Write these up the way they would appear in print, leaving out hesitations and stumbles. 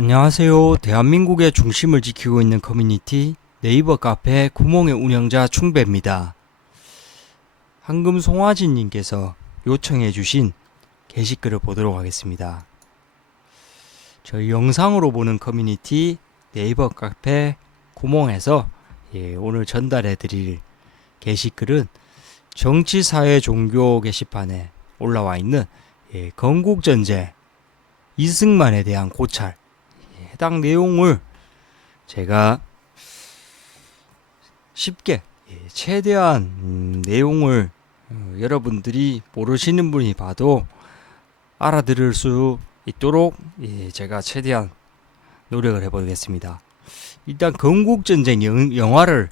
안녕하세요. 대한민국의 중심을 지키고 있는 커뮤니티 네이버 카페 구몽의 운영자 충배입니다. 황금 송아지님께서 요청해주신 게시글을 보도록 하겠습니다. 저희 영상으로 보는 커뮤니티 네이버 카페 구몽에서 오늘 전달해드릴 게시글은 정치, 사회, 종교 게시판에 올라와 있는 건국전쟁 이승만에 대한 고찰, 해당 내용을 제가 쉽게 최대한 내용을 여러분들이 모르시는 분이 봐도 알아들을 수 있도록 제가 최대한 노력을 해보겠습니다. 일단 건국전쟁 영화를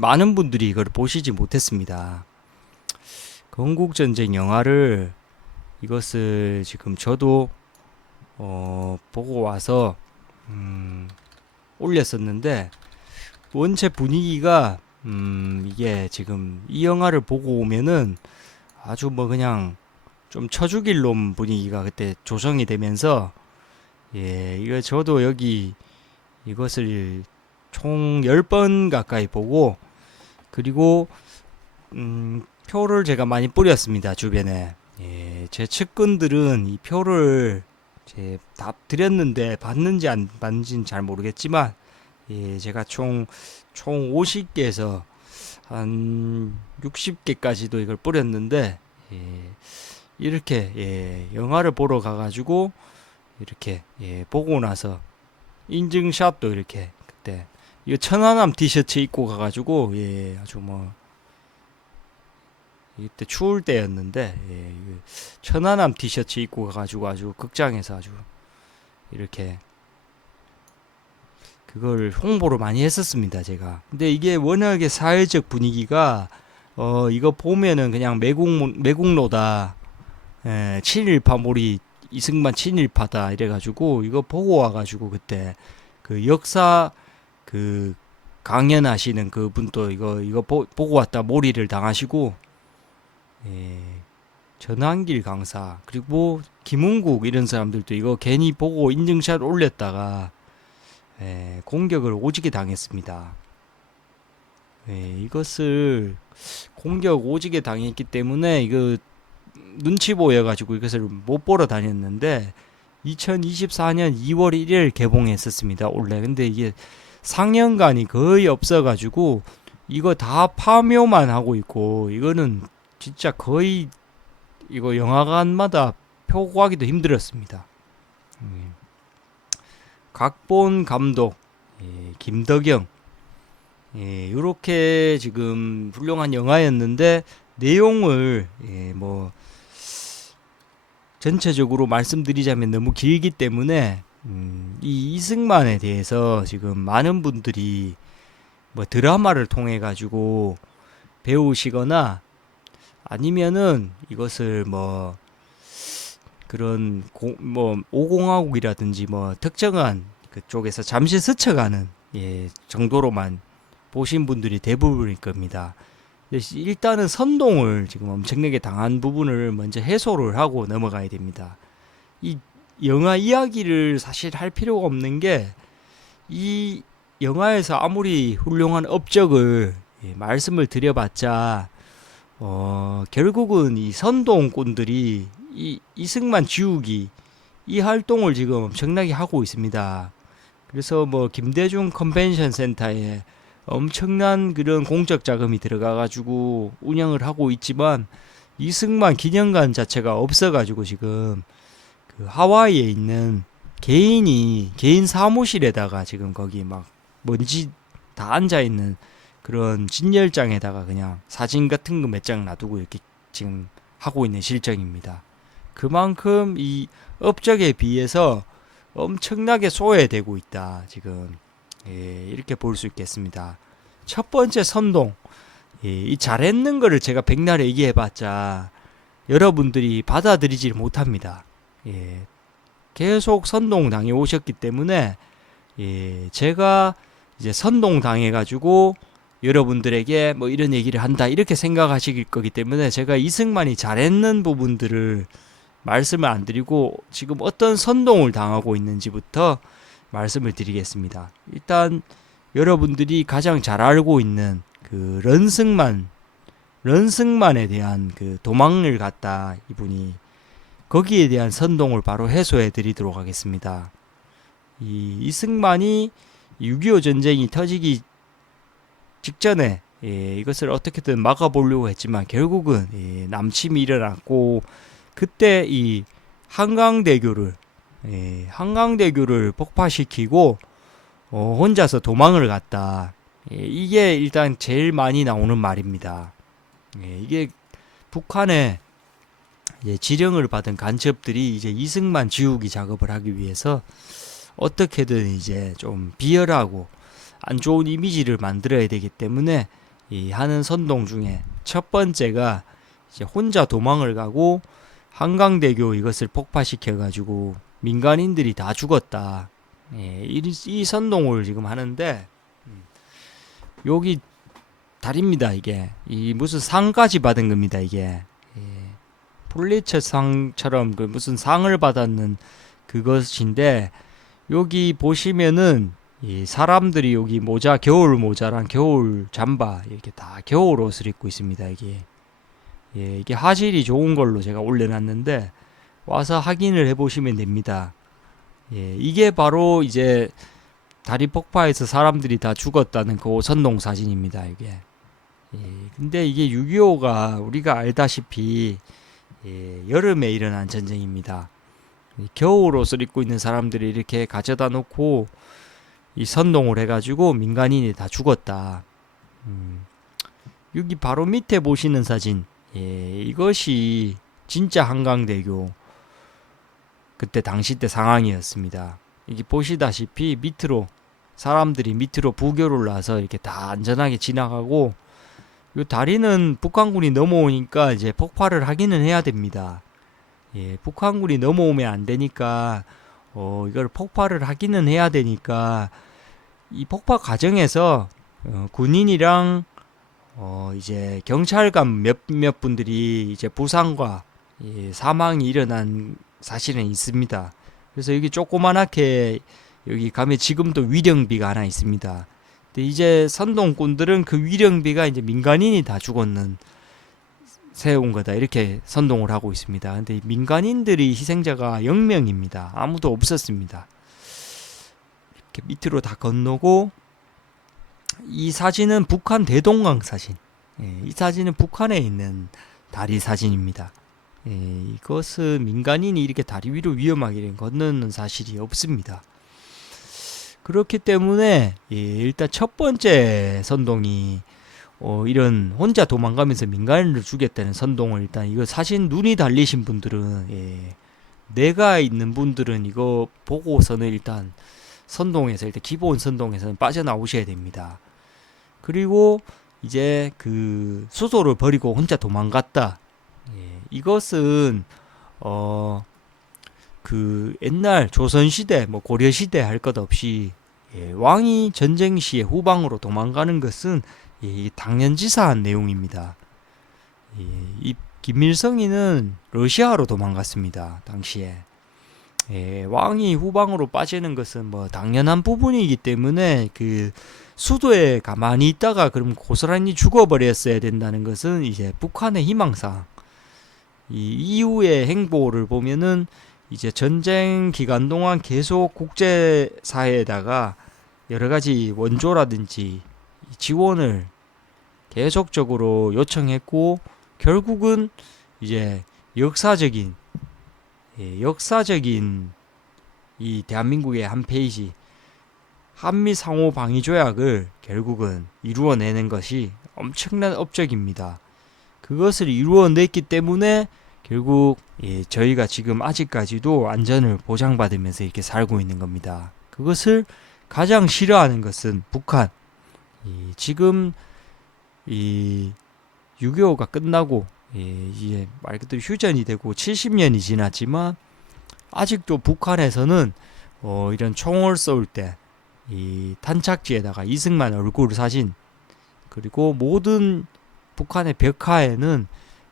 많은 분들이 이걸 보시지 못했습니다. 건국전쟁 영화를 이것을 지금 저도 보고 와서 올렸었는데 원체 분위기가 이게 지금 이 영화를 보고 오면은 아주 뭐 그냥 좀 쳐죽일 놈 분위기가 그때 조성이 되면서 이거 저도 여기 이것을 총 10번 가까이 보고 그리고 표를 제가 많이 뿌렸습니다. 주변에 제 측근들은 이 표를 제 답 드렸는데 받는지 안 받는지는 잘 모르겠지만 제가 총 50개에서 한 60개까지도 이걸 뿌렸는데 이렇게 영화를 보러 가가지고 이렇게 보고 나서 인증샷도 이렇게 그때 이거 천안함 티셔츠 입고 가가지고 아주 뭐 이때 추울 때였는데 천안함 티셔츠 입고 가가지고 아주 극장에서 아주 이렇게 그걸 홍보를 많이 했었습니다 제가. 근데 이게 워낙에 사회적 분위기가 이거 보면은 그냥 매국노다, 친일파 몰이 이승만 친일파다 이래가지고 이거 보고 와가지고 그때 그 역사 그 강연하시는 그분도 이거 보고 왔다 몰이를 당하시고 전한길 강사 그리고 김은국 이런 사람들도 이거 괜히 보고 인증샷 올렸다가 공격을 오지게 당했습니다. 이것을 공격 오지게 당했기 때문에 이거 눈치 보여가지고 이것을 못 보러 다녔는데 2024년 2월 1일 개봉했었습니다 원래. 근데 이게 상영관이 거의 없어가지고 이거 다 파묘만 하고 있고 이거는 진짜 거의 이거 영화관마다 표 구하기도 힘들었습니다. 각본 감독 김덕영 이렇게 지금 훌륭한 영화였는데 내용을 뭐 전체적으로 말씀드리자면 너무 길기 때문에 이 이승만에 대해서 지금 많은 분들이 뭐 드라마를 통해 가지고 배우시거나 아니면은 이것을 뭐 그런 뭐 오공화국이라든지 뭐 특정한 그쪽에서 잠시 스쳐가는 정도로만 보신 분들이 대부분일 겁니다. 일단은 선동을 지금 엄청나게 당한 부분을 먼저 해소를 하고 넘어가야 됩니다. 이 영화 이야기를 사실 할 필요가 없는 게 이 영화에서 아무리 훌륭한 업적을 말씀을 드려봤자 결국은 이 선동꾼들이 이 이승만 지우기 이 활동을 지금 엄청나게 하고 있습니다. 그래서 뭐 김대중 컨벤션 센터에 엄청난 그런 공적 자금이 들어가가지고 운영을 하고 있지만 이승만 기념관 자체가 없어가지고 지금 그 하와이에 있는 개인 사무실에다가 지금 거기 막 먼지 다 앉아 있는 그런 진열장에다가 그냥 사진 같은 거 몇 장 놔두고 이렇게 지금 하고 있는 실정입니다. 그만큼 이 업적에 비해서 엄청나게 소외되고 있다 지금 이렇게 볼 수 있겠습니다. 첫 번째 선동 이 잘했는 거를 제가 백날 얘기해봤자 여러분들이 받아들이질 못합니다. 계속 선동 당해 오셨기 때문에 제가 이제 선동 당해 가지고 여러분들에게 뭐 이런 얘기를 한다 이렇게 생각하실 거기 때문에 제가 이승만이 잘했는 부분들을 말씀을 안 드리고 지금 어떤 선동을 당하고 있는지부터 말씀을 드리겠습니다. 일단 여러분들이 가장 잘 알고 있는 그 런승만에 대한 그 도망을 갔다 이분이 거기에 대한 선동을 바로 해소해 드리도록 하겠습니다. 이 이승만이 6.25 전쟁이 터지기 직전에 이것을 어떻게든 막아보려고 했지만 결국은 남침이 일어났고 그때 이 한강대교를 폭파시키고 혼자서 도망을 갔다. 이게 일단 제일 많이 나오는 말입니다. 이게 북한의 지령을 받은 간첩들이 이제 이승만 지우기 작업을 하기 위해서 어떻게든 이제 좀 비열하고 안 좋은 이미지를 만들어야 되기 때문에 이 하는 선동 중에 첫 번째가 이제 혼자 도망을 가고 한강대교 이것을 폭파시켜 가지고 민간인들이 다 죽었다. 이 선동을 지금 하는데 여기 달입니다. 이게 이 무슨 상까지 받은 겁니다. 이게 폴리처 상처럼 그 무슨 상을 받았는 그것인데 여기 보시면은 이 사람들이 여기 모자 겨울 모자랑 겨울 잠바 이렇게 다 겨울 옷을 입고 있습니다. 이게 화질이 좋은 걸로 제가 올려놨는데 와서 확인을 해보시면 됩니다. 이게 바로 이제 다리 폭파에서 사람들이 다 죽었다는 그 선동 사진입니다. 이게. 근데 이게 6.25가 우리가 알다시피 여름에 일어난 전쟁입니다. 겨울 옷을 입고 있는 사람들이 이렇게 가져다 놓고 이 선동을 해가지고 민간인이 다 죽었다. 여기 바로 밑에 보시는 사진, 이것이 진짜 한강대교 그때 당시 때 상황이었습니다. 이게 보시다시피 사람들이 밑으로 부교를 놔서 이렇게 다 안전하게 지나가고 이 다리는 북한군이 넘어오니까 이제 폭발을 하기는 해야 됩니다. 북한군이 넘어오면 안 되니까 이걸 폭발을 하기는 해야 되니까 이 폭파 과정에서 군인이랑 이제 경찰관 몇몇 분들이 이제 부상과 사망이 일어난 사실은 있습니다. 그래서 여기 조그만하게 여기 가면 지금도 위령비가 하나 있습니다. 근데 이제 선동꾼들은 그 위령비가 이제 민간인이 다 죽었는 세운 거다 이렇게 선동을 하고 있습니다. 근데 민간인들이 희생자가 0명입니다. 아무도 없었습니다. 이렇게 밑으로 다 건너고 이 사진은 북한 대동강 사진. 이 사진은 북한에 있는 다리 사진입니다. 이것은 민간인이 이렇게 다리 위로 위험하게 건너는 사실이 없습니다. 그렇기 때문에 일단 첫 번째 선동이 이런 혼자 도망가면서 민간인을 죽였다는 선동을 일단 이거 사진 눈이 달리신 분들은 뇌가 있는 분들은 이거 보고서는 일단 선동에서 일단 기본 선동에서는 빠져나오셔야 됩니다. 그리고 이제 그 수소를 버리고 혼자 도망갔다. 이것은 그 옛날 조선시대 뭐 고려시대 할 것 없이 왕이 전쟁 시에 후방으로 도망가는 것은 당연지사한 내용입니다. 이 김일성이는 러시아로 도망갔습니다. 당시에 왕이 후방으로 빠지는 것은 뭐 당연한 부분이기 때문에 그 수도에 가만히 있다가 그럼 고스란히 죽어버렸어야 된다는 것은 이제 북한의 희망사항. 이 이후의 행보를 보면은 이제 전쟁 기간 동안 계속 국제사회에다가 여러 가지 원조라든지 지원을 계속적으로 요청했고 결국은 이제 역사적인 이 대한민국의 한 페이지 한미 상호 방위 조약을 결국은 이루어내는 것이 엄청난 업적입니다. 그것을 이루어냈기 때문에 결국 저희가 지금 아직까지도 안전을 보장받으면서 이렇게 살고 있는 겁니다. 그것을 가장 싫어하는 것은 북한. 지금 이 6.25가 끝나고 이제 말 그대로 휴전이 되고 70년이 지났지만 아직도 북한에서는 이런 총을 쏠 때 이 탄착지에다가 이승만 얼굴 사진 그리고 모든 북한의 벽화에는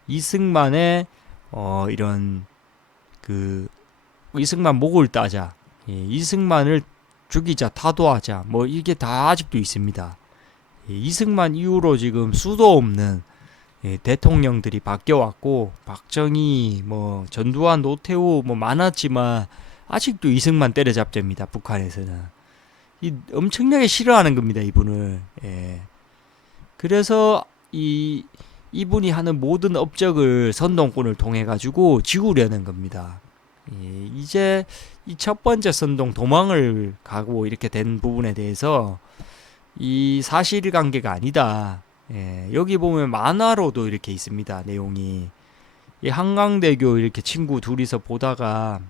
이승만의 이런 그 이승만 목을 따자, 이승만을 죽이자, 타도하자, 뭐 이게 다 아직도 있습니다. 이승만 이후로 지금 수도 없는 대통령들이 바뀌어왔고, 박정희, 뭐 전두환, 노태우 뭐 많았지만 아직도 이승만 때려잡자입니다. 북한에서는 엄청나게 싫어하는 겁니다, 이분을. 그래서 이분이 하는 모든 업적을 선동꾼을 통해 가지고 지우려는 겁니다. 이제 이 첫 번째 선동 도망을 가고 이렇게 된 부분에 대해서 이 사실관계가 아니다. 여기 보면 만화로도 이렇게 있습니다. 내용이 이 한강대교 이렇게 친구 둘이서 보다가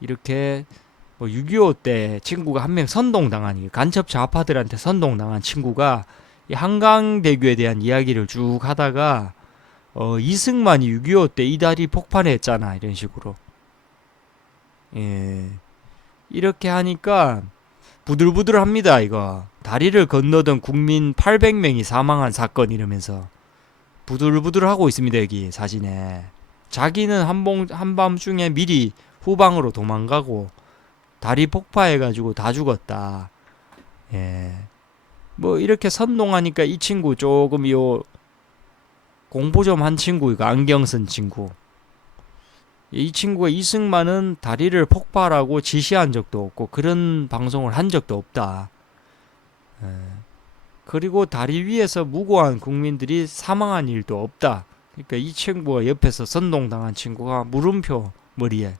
이렇게 뭐 6.25 때 친구가 한 명 선동당한 간첩 좌파들한테 선동당한 친구가 이 한강대교에 대한 이야기를 쭉 하다가 이승만이 6.25 때 이 다리 폭발했잖아 이런 식으로 이렇게 하니까 부들부들합니다. 이거 다리를 건너던 국민 800명이 사망한 사건 이러면서 부들부들하고 있습니다. 여기 사진에 자기는 한밤중에 미리 후방으로 도망가고 다리 폭파해가지고 다 죽었다. 뭐 이렇게 선동하니까 이 친구 조금 요 공부 좀 한 친구, 이거 안경 쓴 친구, 이 친구가 이승만은 다리를 폭발하고 지시한 적도 없고 그런 방송을 한 적도 없다. 그리고 다리 위에서 무고한 국민들이 사망한 일도 없다. 그러니까 이 친구가 옆에서 선동당한 친구가 물음표 머리에.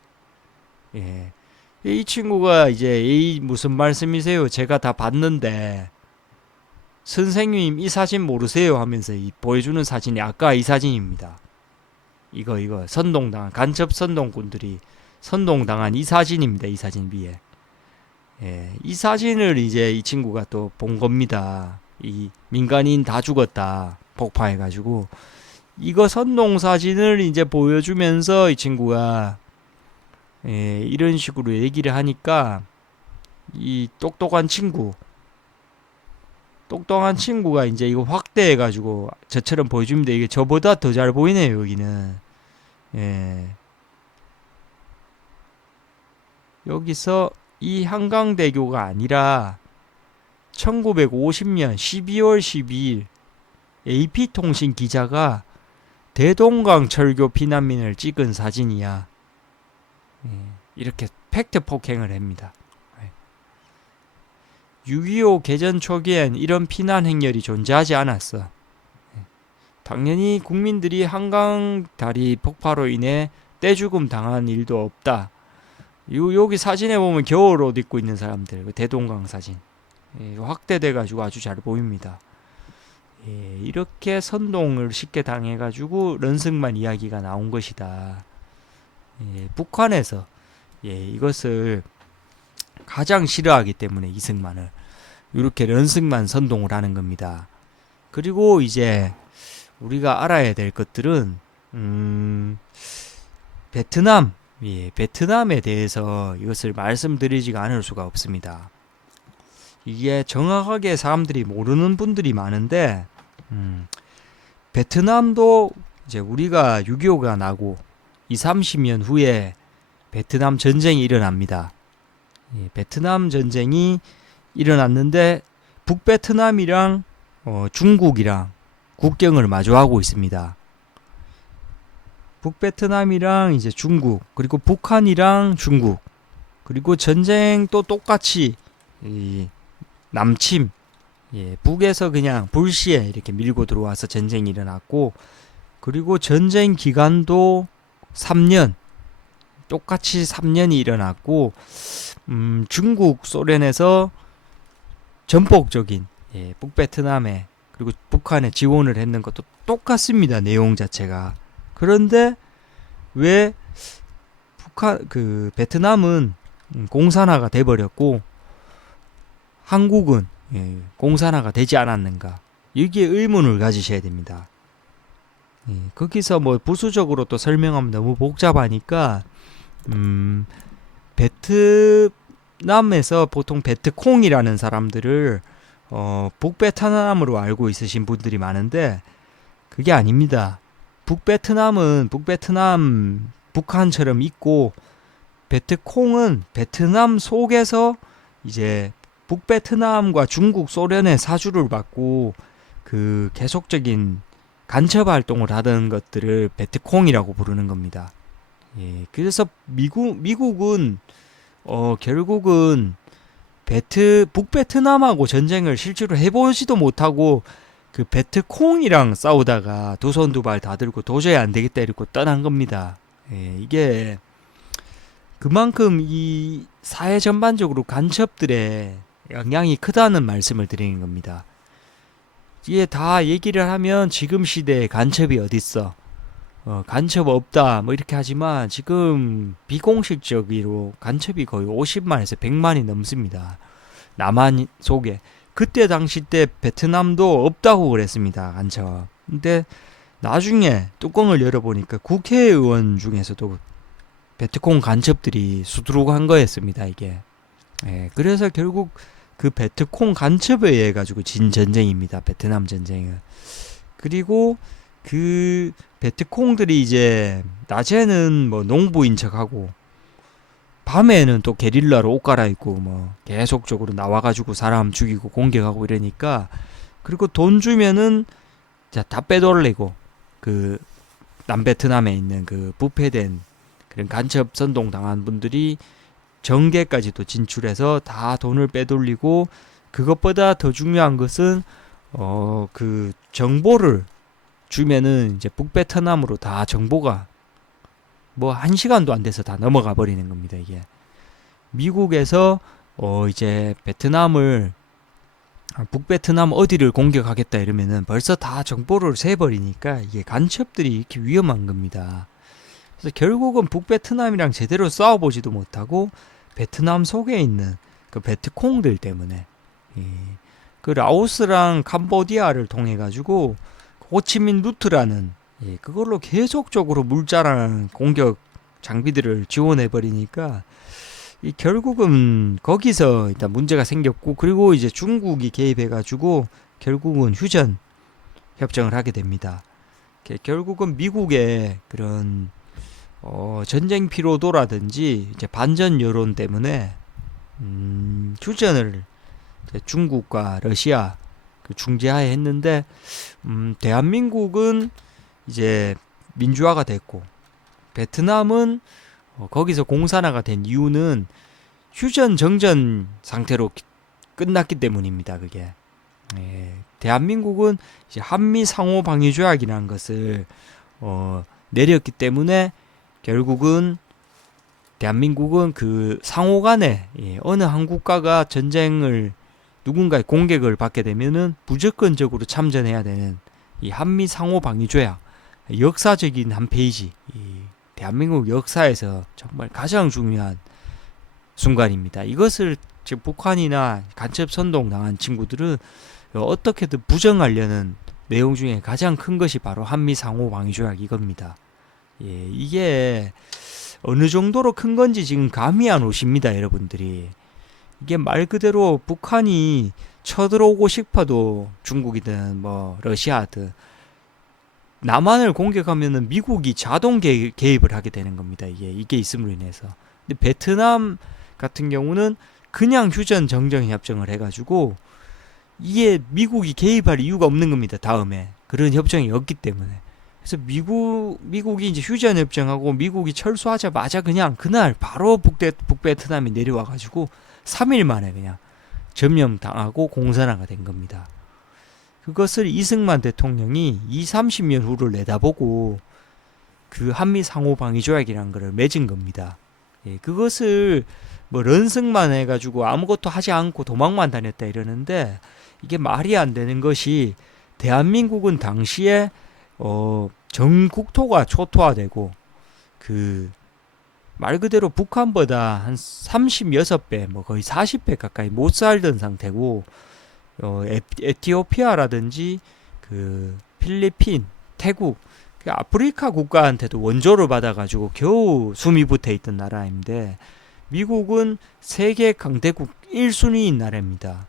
이 친구가 이제 무슨 말씀이세요? 제가 다 봤는데 선생님 이 사진 모르세요? 하면서 보여주는 사진이 아까 이 사진입니다. 이거 선동당한 간첩 선동꾼들이 선동당한 이 사진입니다. 이 사진 위에. 이 사진을 이제 이 친구가 또 본 겁니다. 이 민간인 다 죽었다 폭파해가지고 이거 선동 사진을 이제 보여주면서 이 친구가 이런 식으로 얘기를 하니까 이 똑똑한 친구가 이제 이거 확대해가지고 저처럼 보여줍니다. 이게 저보다 더 잘 보이네요, 여기는. 여기서 이 한강대교가 아니라 1950년 12월 12일 AP통신 기자가 대동강 철교 피난민을 찍은 사진이야. 이렇게 팩트 폭행을 합니다. 6.25 개전 초기엔 이런 피난 행렬이 존재하지 않았어. 당연히 국민들이 한강 다리 폭파로 인해 떼죽음 당한 일도 없다. 여기 사진에 보면 겨울 옷 입고 있는 사람들, 대동강 사진 확대돼가지고 아주 잘 보입니다. 이렇게 선동을 쉽게 당해가지고 런승만 이야기가 나온 것이다. 북한에서 이것을 가장 싫어하기 때문에 이승만을 이렇게 런승만 선동을 하는 겁니다. 그리고 이제 우리가 알아야 될 것들은 베트남에 대해서 이것을 말씀드리지가 않을 수가 없습니다. 이게 정확하게 사람들이 모르는 분들이 많은데 베트남도 이제 우리가 6.25가 나고 20-30년 후에 베트남 전쟁이 일어납니다. 베트남 전쟁이 일어났는데 북베트남이랑 중국이랑 국경을 마주하고 있습니다. 북베트남이랑 이제 중국, 그리고 북한이랑 중국, 그리고 전쟁도 똑같이 남침, 북에서 그냥 불시에 이렇게 밀고 들어와서 전쟁이 일어났고, 그리고 전쟁 기간도 3년, 똑같이 3년이 일어났고, 중국, 소련에서 전폭적인 북베트남에 그리고 북한에 지원을 했는 것도 똑같습니다. 내용 자체가. 그런데 왜 베트남은 공산화가 돼버렸고 한국은 공산화가 되지 않았는가? 여기에 의문을 가지셔야 됩니다. 거기서 뭐 부수적으로 또 설명하면 너무 복잡하니까 베트남에서 보통 베트콩이라는 사람들을 북베트남으로 알고 있으신 분들이 많은데 그게 아닙니다. 북베트남은 북베트남 북한처럼 있고, 베트콩은 베트남 속에서 이제 북베트남과 중국, 소련의 사주를 받고 그 계속적인 간첩 활동을 하던 것들을 베트콩이라고 부르는 겁니다. 예, 그래서 미국은 결국은 북베트남하고 전쟁을 실제로 해보지도 못하고 그 베트콩이랑 싸우다가 두 손 두 발 다 들고 도저히 안 되겠다 이러고 떠난 겁니다. 예, 이게 그만큼 이 사회 전반적으로 간첩들의 영향이 크다는 말씀을 드리는 겁니다. 이게 다 얘기를 하면 지금 시대에 간첩이 어딨어? 간첩 없다 뭐 이렇게 하지만 지금 비공식적으로 간첩이 거의 50만에서 100만이 넘습니다. 남한 속에. 그때 당시 때 베트남도 없다고 그랬습니다. 간첩. 근데 나중에 뚜껑을 열어보니까 국회의원 중에서도 베트콩 간첩들이 수두룩한 거였습니다. 이게. 예, 그래서 결국 그 베트콩 간첩에 의해 가지고 진 전쟁입니다. 베트남 전쟁은. 그리고 그 베트콩들이 이제 낮에는 뭐 농부인 척하고 밤에는 또 게릴라로 옷 갈아입고 뭐 계속적으로 나와가지고 사람 죽이고 공격하고 이러니까, 그리고 돈 주면은 다 빼돌리고 그 남베트남에 있는 그 부패된 그런 간첩 선동 당한 분들이 정계까지도 진출해서 다 돈을 빼돌리고, 그것보다 더 중요한 것은 그 정보를 주면은 이제 북베트남으로 다 정보가 뭐 1시간도 안 돼서 다 넘어가 버리는 겁니다. 이게 미국에서 이제 북베트남 어디를 공격하겠다 이러면은 벌써 다 정보를 세버리니까 이게 간첩들이 이렇게 위험한 겁니다. 그래서 결국은 북베트남이랑 제대로 싸워보지도 못하고 베트남 속에 있는 그 베트콩들 때문에, 예, 그 라오스랑 캄보디아를 통해 가지고 호치민 루트라는, 예, 그걸로 계속적으로 물자라는 공격 장비들을 지원해 버리니까 이 결국은 거기서 일단 문제가 생겼고, 그리고 이제 중국이 개입해 가지고 결국은 휴전 협정을 하게 됩니다. 결국은 미국의 그런 전쟁 피로도라든지 이제 반전 여론 때문에 휴전을 중국과 러시아 그 중재하에 했는데, 대한민국은 이제 민주화가 됐고 베트남은 거기서 공산화가 된 이유는 휴전 정전 상태로 끝났기 때문입니다. 그게. 예, 대한민국은 이제 한미 상호 방위 조약이라는 것을 내렸기 때문에 결국은 대한민국은 그 상호 간에, 예, 어느 한 국가가 전쟁을 누군가의 공격을 받게 되면은 무조건적으로 참전해야 되는 이 한미 상호 방위 조약, 역사적인 한 페이지, 이 대한민국 역사에서 정말 가장 중요한 순간입니다. 이것을 지금 북한이나 간첩 선동 당한 친구들은 어떻게든 부정하려는 내용 중에 가장 큰 것이 바로 한미 상호 방위 조약 이겁니다. 예, 이게 어느 정도로 큰 건지 지금 감이 안 오십니다, 여러분들이. 이게 말 그대로 북한이 쳐들어오고 싶어도 중국이든 뭐 러시아든 남한을 공격하면은 미국이 자동 개입을 하게 되는 겁니다. 이게 있음으로 인해서. 근데 베트남 같은 경우는 그냥 휴전 정전 협정을 해가지고 이게 미국이 개입할 이유가 없는 겁니다. 다음에 그런 협정이 없기 때문에. 그래서 미국이 이제 휴전 협정하고 미국이 철수하자마자 그냥 그날 바로 북베트남이 내려와가지고 3일 만에 그냥 점령당하고 공산화가 된 겁니다. 그것을 이승만 대통령이 30년 후를 내다보고 그 한미 상호 방위 조약이라는 것을 맺은 겁니다. 예, 그것을 뭐 런승만 해가지고 아무것도 하지 않고 도망만 다녔다 이러는데, 이게 말이 안 되는 것이 대한민국은 당시에 전 국토가 초토화되고 그 말 그대로 북한보다 한 36배, 뭐 거의 40배 가까이 못 살던 상태고, 에티오피아라든지 그 필리핀, 태국, 그 아프리카 국가한테도 원조를 받아가지고 겨우 숨이 붙어 있던 나라인데, 미국은 세계 강대국 1순위인 나라입니다.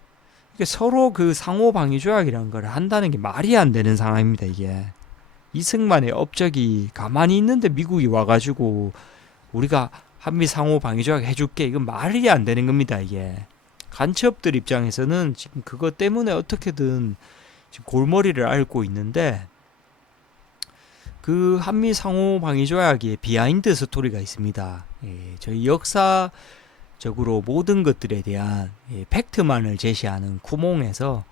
그러니까 서로 그 상호 방위 조약이라는 걸 한다는 게 말이 안 되는 상황입니다, 이게. 이승만의 업적이 가만히 있는데 미국이 와가지고 우리가 한미 상호 방위 조약 해줄게, 이건 말이 안 되는 겁니다. 이게 간첩들 입장에서는 지금 그것 때문에 어떻게든 지금 골머리를 앓고 있는데, 그 한미 상호 방위 조약에 비하인드 스토리가 있습니다. 저희 역사적으로 모든 것들에 대한 팩트만을 제시하는 쿠몽에서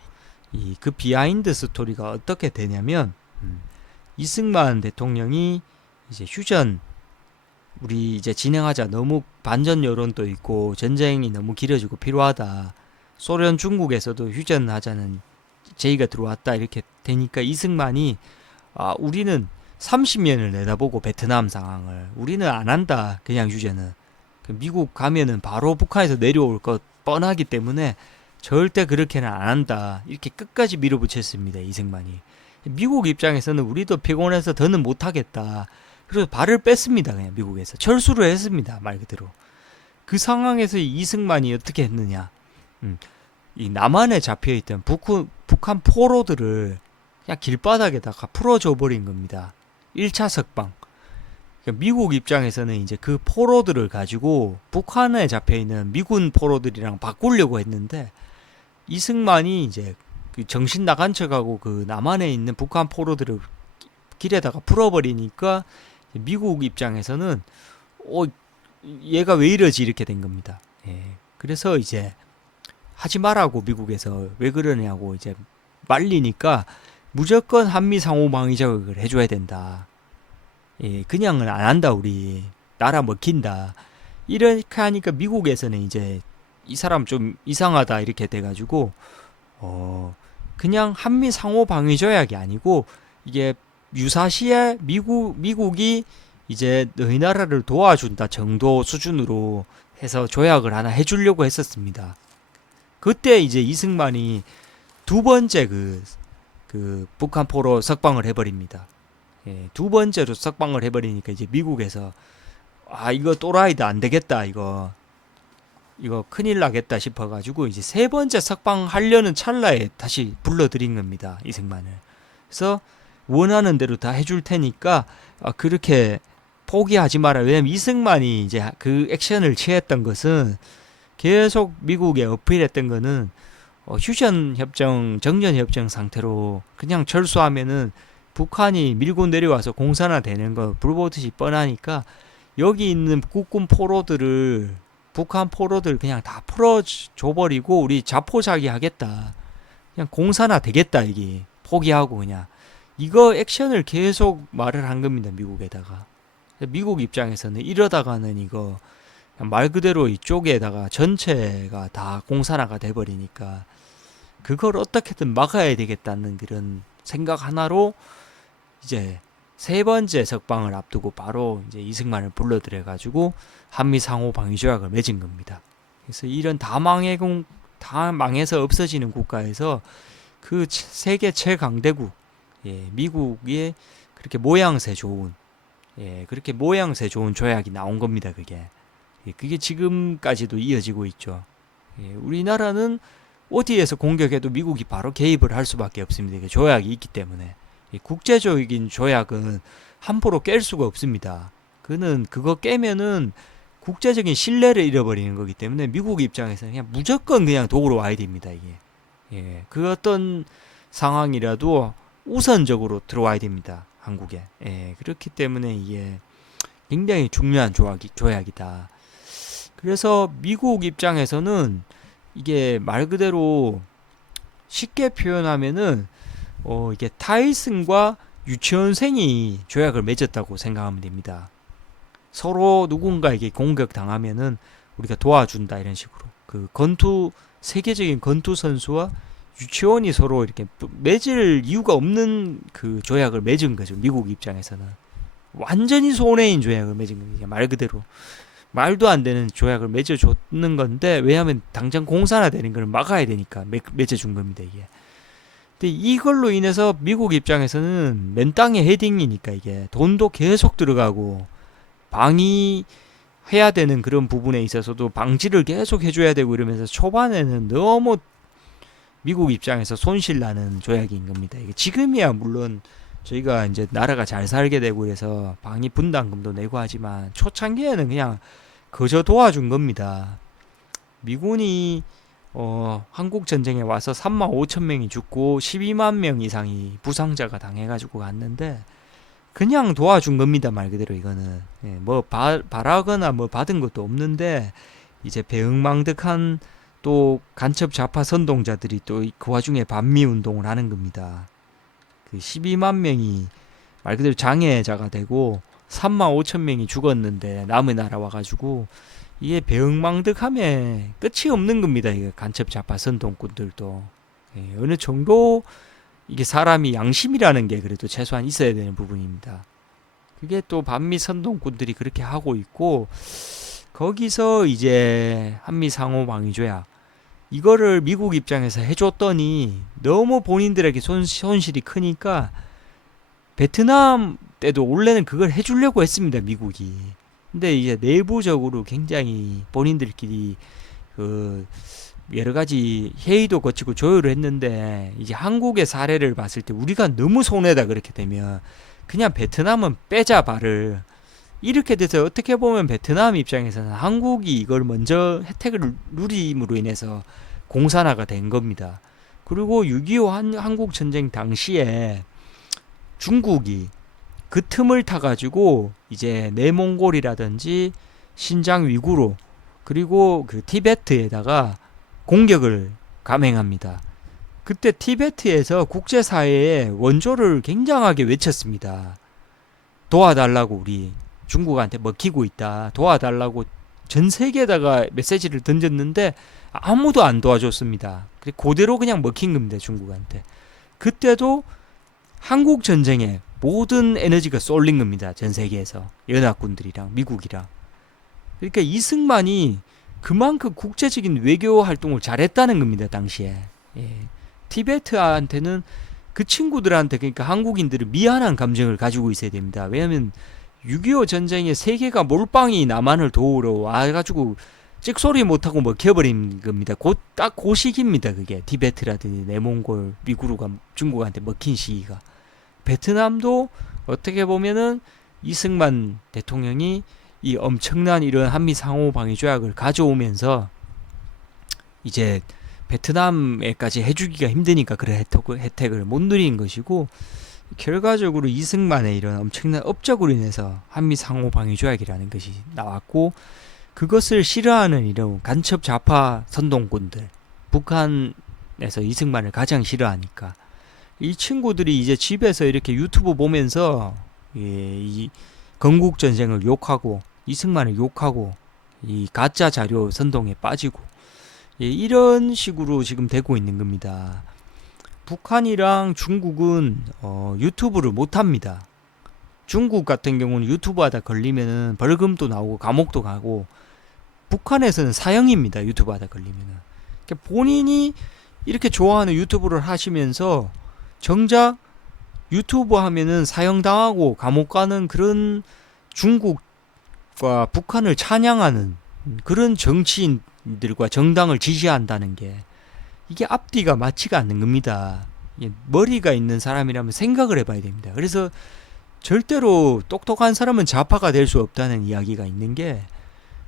그 비하인드 스토리가 어떻게 되냐면, 이승만 대통령이 이제 휴전 우리 이제 진행하자, 너무 반전 여론도 있고 전쟁이 너무 길어지고 필요하다, 소련 중국에서도 휴전하자는 제의가 들어왔다, 이렇게 되니까 이승만이 우리는 30년을 내다보고 베트남 상황을 우리는 안 한다, 그냥 휴전은 미국 가면은 바로 북한에서 내려올 것 뻔하기 때문에 절대 그렇게는 안 한다, 이렇게 끝까지 밀어붙였습니다. 이승만이. 미국 입장에서는 우리도 피곤해서 더는 못하겠다, 그래서 발을 뺐습니다. 그냥 미국에서 철수를 했습니다. 말 그대로. 그 상황에서 이승만이 어떻게 했느냐, 이 남한에 잡혀있던 북한 포로들을 그냥 길바닥에다가 풀어줘 버린 겁니다. 1차 석방. 그러니까 미국 입장에서는 이제 그 포로들을 가지고 북한에 잡혀있는 미군 포로들이랑 바꾸려고 했는데, 이승만이 이제 그 정신 나간 척하고 그 남한에 있는 북한 포로들을 길에다가 풀어버리니까 미국 입장에서는 얘가 왜 이러지, 이렇게 된 겁니다. 그래서 이제 하지 말라고 미국에서 왜 그러냐고 이제 말리니까 무조건 한미 상호 방위 조약을 해줘야 된다. 그냥은 안 한다, 우리 나라 먹힌다, 이렇게 하니까 미국에서는 이제 이 사람 좀 이상하다, 이렇게 돼가지고 그냥 한미 상호 방위 조약이 아니고 이게 유사시에 미국이 이제 너희 나라를 도와준다 정도 수준으로 해서 조약을 하나 해주려고 했었습니다. 그때 이제 이승만이 두 번째 그 북한 포로 석방을 해버립니다. 두 번째로 석방을 해버리니까 이제 미국에서 이거 또라이다, 안 되겠다, 이거 큰일 나겠다 싶어가지고 이제 세 번째 석방하려는 찰나에 다시 불러들인 겁니다. 이승만을. 그래서 원하는 대로 다 해줄 테니까 그렇게 포기하지 마라. 왜냐면 이승만이 이제 그 액션을 취했던 것은 계속 미국에 어필했던 거는 휴전 협정, 정전 협정 상태로 그냥 철수하면은 북한이 밀고 내려와서 공산화 되는 거 불보듯이 뻔하니까 여기 있는 국군 포로들을, 북한 포로들 그냥 다 풀어줘버리고 우리 자포자기 하겠다, 그냥 공산화 되겠다, 이게 포기하고 그냥 이거 액션을 계속 말을 한 겁니다. 미국에다가. 미국 입장에서는 이러다가는 이거 말 그대로 이쪽에다가 전체가 다 공산화가 돼버리니까 그걸 어떻게든 막아야 되겠다는 그런 생각 하나로 이제 세 번째 석방을 앞두고 바로 이제 이승만을 불러들여 가지고 한미 상호 방위 조약을 맺은 겁니다. 그래서 이런 다 망해서 없어지는 국가에서 그 세계 최강대국, 미국의 그렇게 모양새 좋은, 그렇게 모양새 좋은 조약이 나온 겁니다. 그게 지금까지도 이어지고 있죠. 우리나라는 어디에서 공격해도 미국이 바로 개입을 할 수밖에 없습니다. 조약이 있기 때문에. 국제적인 조약은 함부로 깰 수가 없습니다. 그거 깨면은 국제적인 신뢰를 잃어버리는 거기 때문에 미국 입장에서는 그냥 무조건 그냥 도구로 와야 됩니다. 이게. 그 어떤 상황이라도 우선적으로 들어와야 됩니다. 한국에. 그렇기 때문에 이게 굉장히 중요한 조약이다. 그래서 미국 입장에서는 이게 말 그대로 쉽게 표현하면은 이게 타이슨과 유치원생이 조약을 맺었다고 생각하면 됩니다. 서로 누군가에게 공격 당하면은 우리가 도와준다, 이런 식으로. 세계적인 권투 선수와 유치원이 서로 이렇게 맺을 이유가 없는 그 조약을 맺은 거죠. 미국 입장에서는 완전히 손해인 조약을 맺은 거죠. 말 그대로 말도 안 되는 조약을 맺어줬는 건데, 왜냐하면 당장 공산화되는 걸 막아야 되니까 맺어준 겁니다. 이게. 근데 이걸로 인해서 미국 입장에서는 맨 땅에 헤딩이니까 이게 돈도 계속 들어가고 방위해야 되는 그런 부분에 있어서도 방지를 계속 해줘야 되고 이러면서 초반에는 너무 미국 입장에서 손실나는 조약인 겁니다. 이게 지금이야 물론 저희가 이제 나라가 잘 살게 되고 그래서 방위 분담금도 내고 하지만 초창기에는 그냥 그저 도와준 겁니다. 미군이 한국 전쟁에 와서 3만 5천 명이 죽고 12만 명 이상이 부상자가 당해가지고 갔는데 그냥 도와준 겁니다. 말 그대로 이거는 뭐 바라거나 뭐 받은 것도 없는데 이제 배응망덕한 또 간첩 좌파 선동자들이 또 그 와중에 반미 운동을 하는 겁니다. 그 12만 명이 말 그대로 장애자가 되고 3만 5천 명이 죽었는데 남의 나라 와가지고 이게 배응망덕함에 끝이 없는 겁니다. 이게 간첩 좌파 선동꾼들도 어느 정도 이게 사람이 양심이라는 게 그래도 최소한 있어야 되는 부분입니다. 그게 또 반미 선동꾼들이 그렇게 하고 있고 거기서 이제 한미 상호 방위조약 이거를 미국 입장에서 해줬더니 너무 본인들에게 손실이 크니까 베트남 때도 원래는 그걸 해주려고 했습니다. 미국이. 근데 이제 내부적으로 굉장히 본인들끼리 그 여러 가지 회의도 거치고 조율을 했는데 이제 한국의 사례를 봤을 때 우리가 너무 손해다 그렇게 되면 그냥 베트남은 빼자 발을 이렇게 돼서 어떻게 보면 베트남 입장에서는 한국이 이걸 먼저 혜택을 누림으로 인해서 공산화가 된 겁니다. 그리고 6.25 한국 전쟁 당시에 중국이 그 틈을 타가지고 이제 내몽골이라든지 신장 위구르 그리고 그 티베트에다가 공격을 감행합니다. 그때 티베트에서 국제사회에 원조를 굉장하게 외쳤습니다. 도와달라고 우리 중국한테 먹히고 있다. 도와달라고 전 세계에다가 메시지를 던졌는데 아무도 안 도와줬습니다. 그대로 그냥 먹힌 겁니다. 중국한테. 그때도 한국 전쟁에 모든 에너지가 쏠린 겁니다. 전 세계에서. 연합군들이랑 미국이랑. 그러니까 이승만이 그만큼 국제적인 외교 활동을 잘했다는 겁니다. 당시에. 티베트한테는 그 친구들한테 그러니까 한국인들은 미안한 감정을 가지고 있어야 됩니다. 왜냐하면 6.25 전쟁에 세계가 몰빵이 남한을 도우러 와가지고 찍소리 못하고 먹혀버린 겁니다. 딱 그 시기입니다. 그게 티베트라든지 내몽골, 위구르가 중국한테 먹힌 시기가. 베트남도 어떻게 보면은 이승만 대통령이 이 엄청난 이런 한미 상호 방위 조약을 가져오면서 이제 베트남에까지 해주기가 힘드니까 그런 혜택을 못 누린 것이고 결과적으로 이승만의 이런 엄청난 업적으로 인해서 한미 상호 방위 조약이라는 것이 나왔고 그것을 싫어하는 이런 간첩 좌파 선동꾼들 북한에서 이승만을 가장 싫어하니까 이 친구들이 이제 집에서 이렇게 유튜브 보면서 이 건국 전쟁을 욕하고 이승만을 욕하고 이 가짜 자료 선동에 빠지고 이런 식으로 지금 되고 있는 겁니다. 북한이랑 중국은 유튜브를 못 합니다. 중국 같은 경우는 유튜브 하다 걸리면은 벌금도 나오고 감옥도 가고 북한에서는 사형입니다. 유튜브 하다 걸리면은. 그러니까 본인이 이렇게 좋아하는 유튜브를 하시면서 정작 유튜브 하면은 사형당하고 감옥 가는 그런 중국과 북한을 찬양하는 그런 정치인들과 정당을 지지한다는 게 이게 앞뒤가 맞지가 않는 겁니다. 머리가 있는 사람이라면 생각을 해봐야 됩니다. 그래서 절대로 똑똑한 사람은 좌파가 될 수 없다는 이야기가 있는 게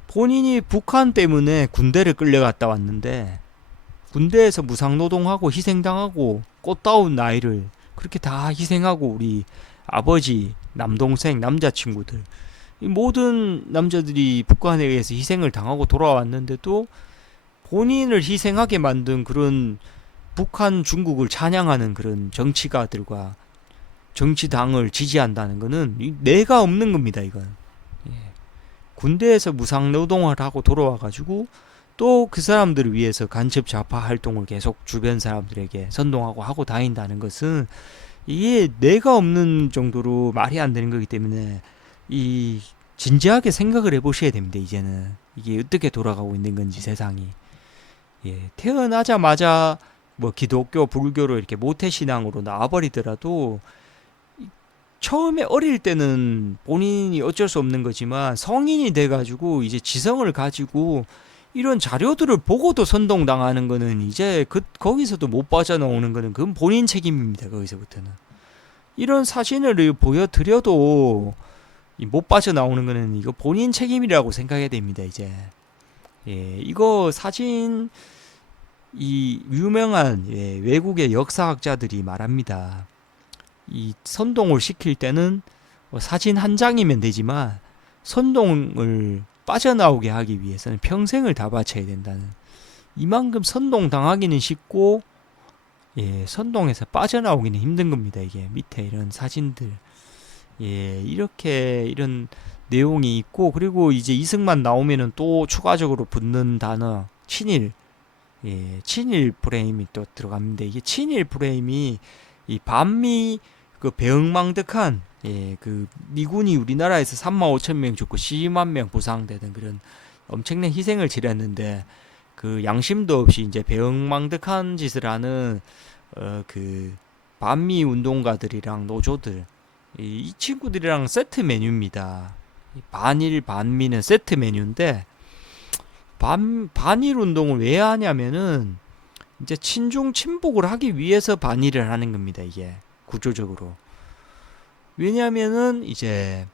본인이 북한 때문에 군대를 끌려갔다 왔는데 군대에서 무상노동하고 희생당하고 꽃다운 나이를 그렇게 다 희생하고 우리 아버지, 남동생, 남자친구들 이 모든 남자들이 북한에 의해서 희생을 당하고 돌아왔는데도 본인을 희생하게 만든 그런 북한, 중국을 찬양하는 그런 정치가들과 정치당을 지지한다는 거는 내가 없는 겁니다. 이건 군대에서 무상노동을 하고 돌아와가지고 또 그 사람들을 위해서 간첩 좌파 활동을 계속 주변 사람들에게 선동하고 하고 다닌다는 것은 이게 내가 없는 정도로 말이 안 되는 거기 때문에 이 진지하게 생각을 해보셔야 됩니다. 이제는 이게 어떻게 돌아가고 있는 건지 세상이 태어나자마자 뭐 기독교, 불교로 이렇게 모태신앙으로 나와버리더라도 처음에 어릴 때는 본인이 어쩔 수 없는 거지만 성인이 돼가지고 이제 지성을 가지고 이런 자료들을 보고도 선동당하는 거는 이제 거기서도 못 빠져나오는 거는 그건 본인 책임입니다. 거기서부터는. 이런 사진을 보여드려도 못 빠져나오는 거는 이거 본인 책임이라고 생각해야 됩니다, 이제. 예, 이거 사진, 이 유명한 외국의 역사학자들이 말합니다. 이 선동을 시킬 때는 사진 한 장이면 되지만 선동을 빠져나오게 하기 위해서는 평생을 다 바쳐야 된다는, 이만큼 선동 당하기는 쉽고 선동에서 빠져나오기는 힘든 겁니다. 이게 밑에 이런 사진들 이렇게 이런 내용이 있고, 그리고 이제 이승만 나오면은 또 추가적으로 붙는 단어 친일, 친일 프레임이 또 들어갑니다. 이게 친일 프레임이 이 반미 그 배응망덕한 그 미군이 우리나라에서 3만 5천 명 죽고 12만 명 부상되던 그런 엄청난 희생을 치렀는데, 그 양심도 없이 이제 배응망덕한 짓을 하는 그 반미 운동가들이랑 노조들, 이 친구들이랑 세트 메뉴입니다. 반일 반미는 세트 메뉴인데, 반일 운동을 왜 하냐면은 이제 친중 친북을 하기 위해서 반일을 하는 겁니다. 이게 구조적으로. 왜냐면은 이제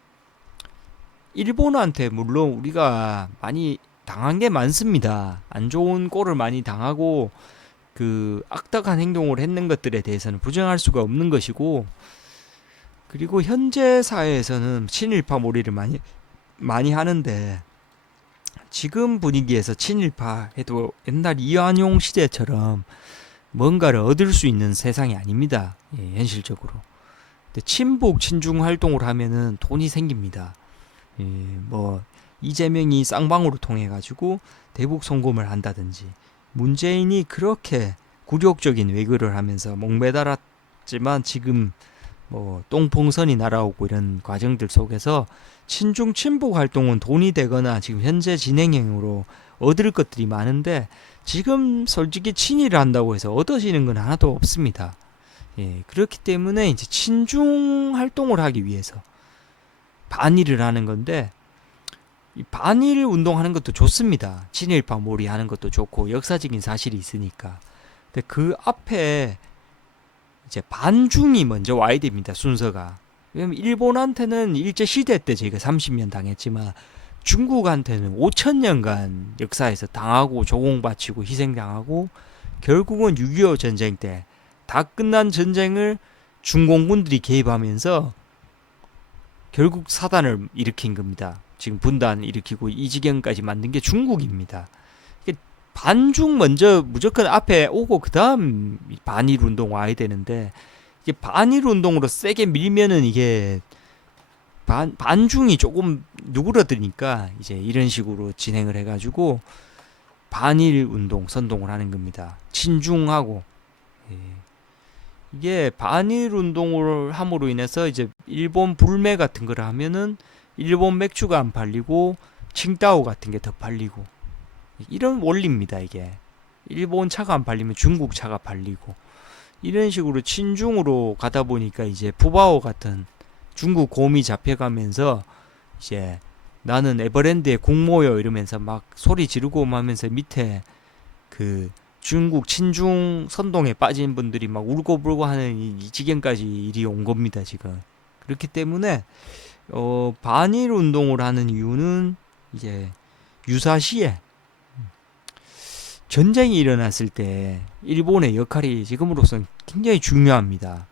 일본한테 물론 우리가 많이 당한 게 많습니다. 안 좋은 꼴을 많이 당하고 그 악덕한 행동을 했는 것들에 대해서는 부정할 수가 없는 것이고, 그리고 현재 사회에서는 친일파 몰이를 많이 하는데, 지금 분위기에서 친일파 해도 옛날 이완용 시대처럼 뭔가를 얻을 수 있는 세상이 아닙니다. 현실적으로. 근데 친북 친중 활동을 하면은 돈이 생깁니다. 뭐 이재명이 쌍방으로 통해 가지고 대북 송금을 한다든지, 문재인이 그렇게 굴욕적인 외교를 하면서 목매달았지만 지금 뭐 똥풍선이 날아오고 이런 과정들 속에서 친중 친북 활동은 돈이 되거나 지금 현재 진행형으로 얻을 것들이 많은데, 지금 솔직히 친일을 한다고 해서 얻어지는 건 하나도 없습니다. 그렇기 때문에 이제 친중 활동을 하기 위해서 반일을 하는 건데, 이 반일 운동하는 것도 좋습니다. 친일파 몰이 하는 것도 좋고 역사적인 사실이 있으니까. 근데 그 앞에 이제 반중이 먼저 와야 됩니다. 순서가. 왜냐면 일본한테는 일제시대 때 저희가 30년 당했지만 중국한테는 5천년간 역사에서 당하고 조공바치고 희생당하고, 결국은 6.25 전쟁 때 다 끝난 전쟁을 중공군들이 개입하면서 결국 사단을 일으킨 겁니다. 지금 분단 일으키고 이 지경까지 만든 게 중국입니다. 반중 먼저 무조건 앞에 오고 그 다음 반일 운동 와야 되는데, 이게 반일 운동으로 세게 밀면은 이게 반중이 조금 누그러드니까 이제 이런 식으로 진행을 해가지고 반일 운동 선동을 하는 겁니다. 친중하고. 이게 반일 운동을 함으로 인해서 이제 일본 불매 같은 걸 하면은 일본 맥주가 안 팔리고 칭따오 같은 게 더 팔리고, 이런 원리입니다. 이게 일본 차가 안 팔리면 중국 차가 팔리고, 이런 식으로 친중으로 가다 보니까 이제 푸바오 같은 중국 곰이 잡혀가면서 이제 나는 에버랜드의 국모요 이러면서 막 소리 지르고 하면서 밑에 그 중국 친중 선동에 빠진 분들이 막 울고불고 하는 이 지경까지 일이 온 겁니다. 지금. 그렇기 때문에 반일 운동을 하는 이유는 이제 유사시에 전쟁이 일어났을 때 일본의 역할이 지금으로서는 굉장히 중요합니다.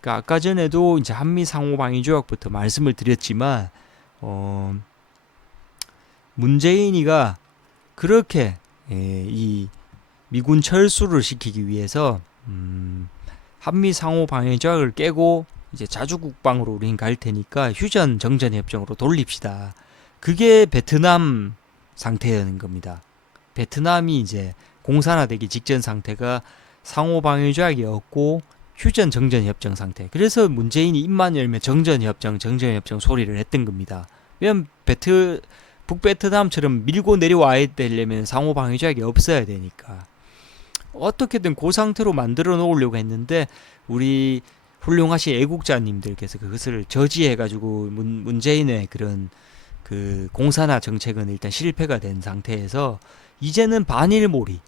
그러니까 아까 전에도 이제 한미 상호 방위 조약부터 말씀을 드렸지만, 문재인이가 그렇게 이 미군 철수를 시키기 위해서 한미 상호 방위 조약을 깨고 이제 자주국방으로 우린 갈 테니까 휴전 정전 협정으로 돌립시다. 그게 베트남 상태였는 겁니다. 베트남이 이제 공산화되기 직전 상태가 상호 방위 조약이었고 휴전 정전 협정 상태. 그래서 문재인이 입만 열면 정전 협정 소리를 했던 겁니다. 왜냐면 북베트남처럼 밀고 내려와야 되려면 상호 방위 조약이 없어야 되니까. 어떻게든 그 상태로 만들어 놓으려고 했는데 우리 훌륭하신 애국자님들께서 그것을 저지해가지고 문재인의 그런 그 공산화 정책은 일단 실패가 된 상태에서 이제는 반일몰이,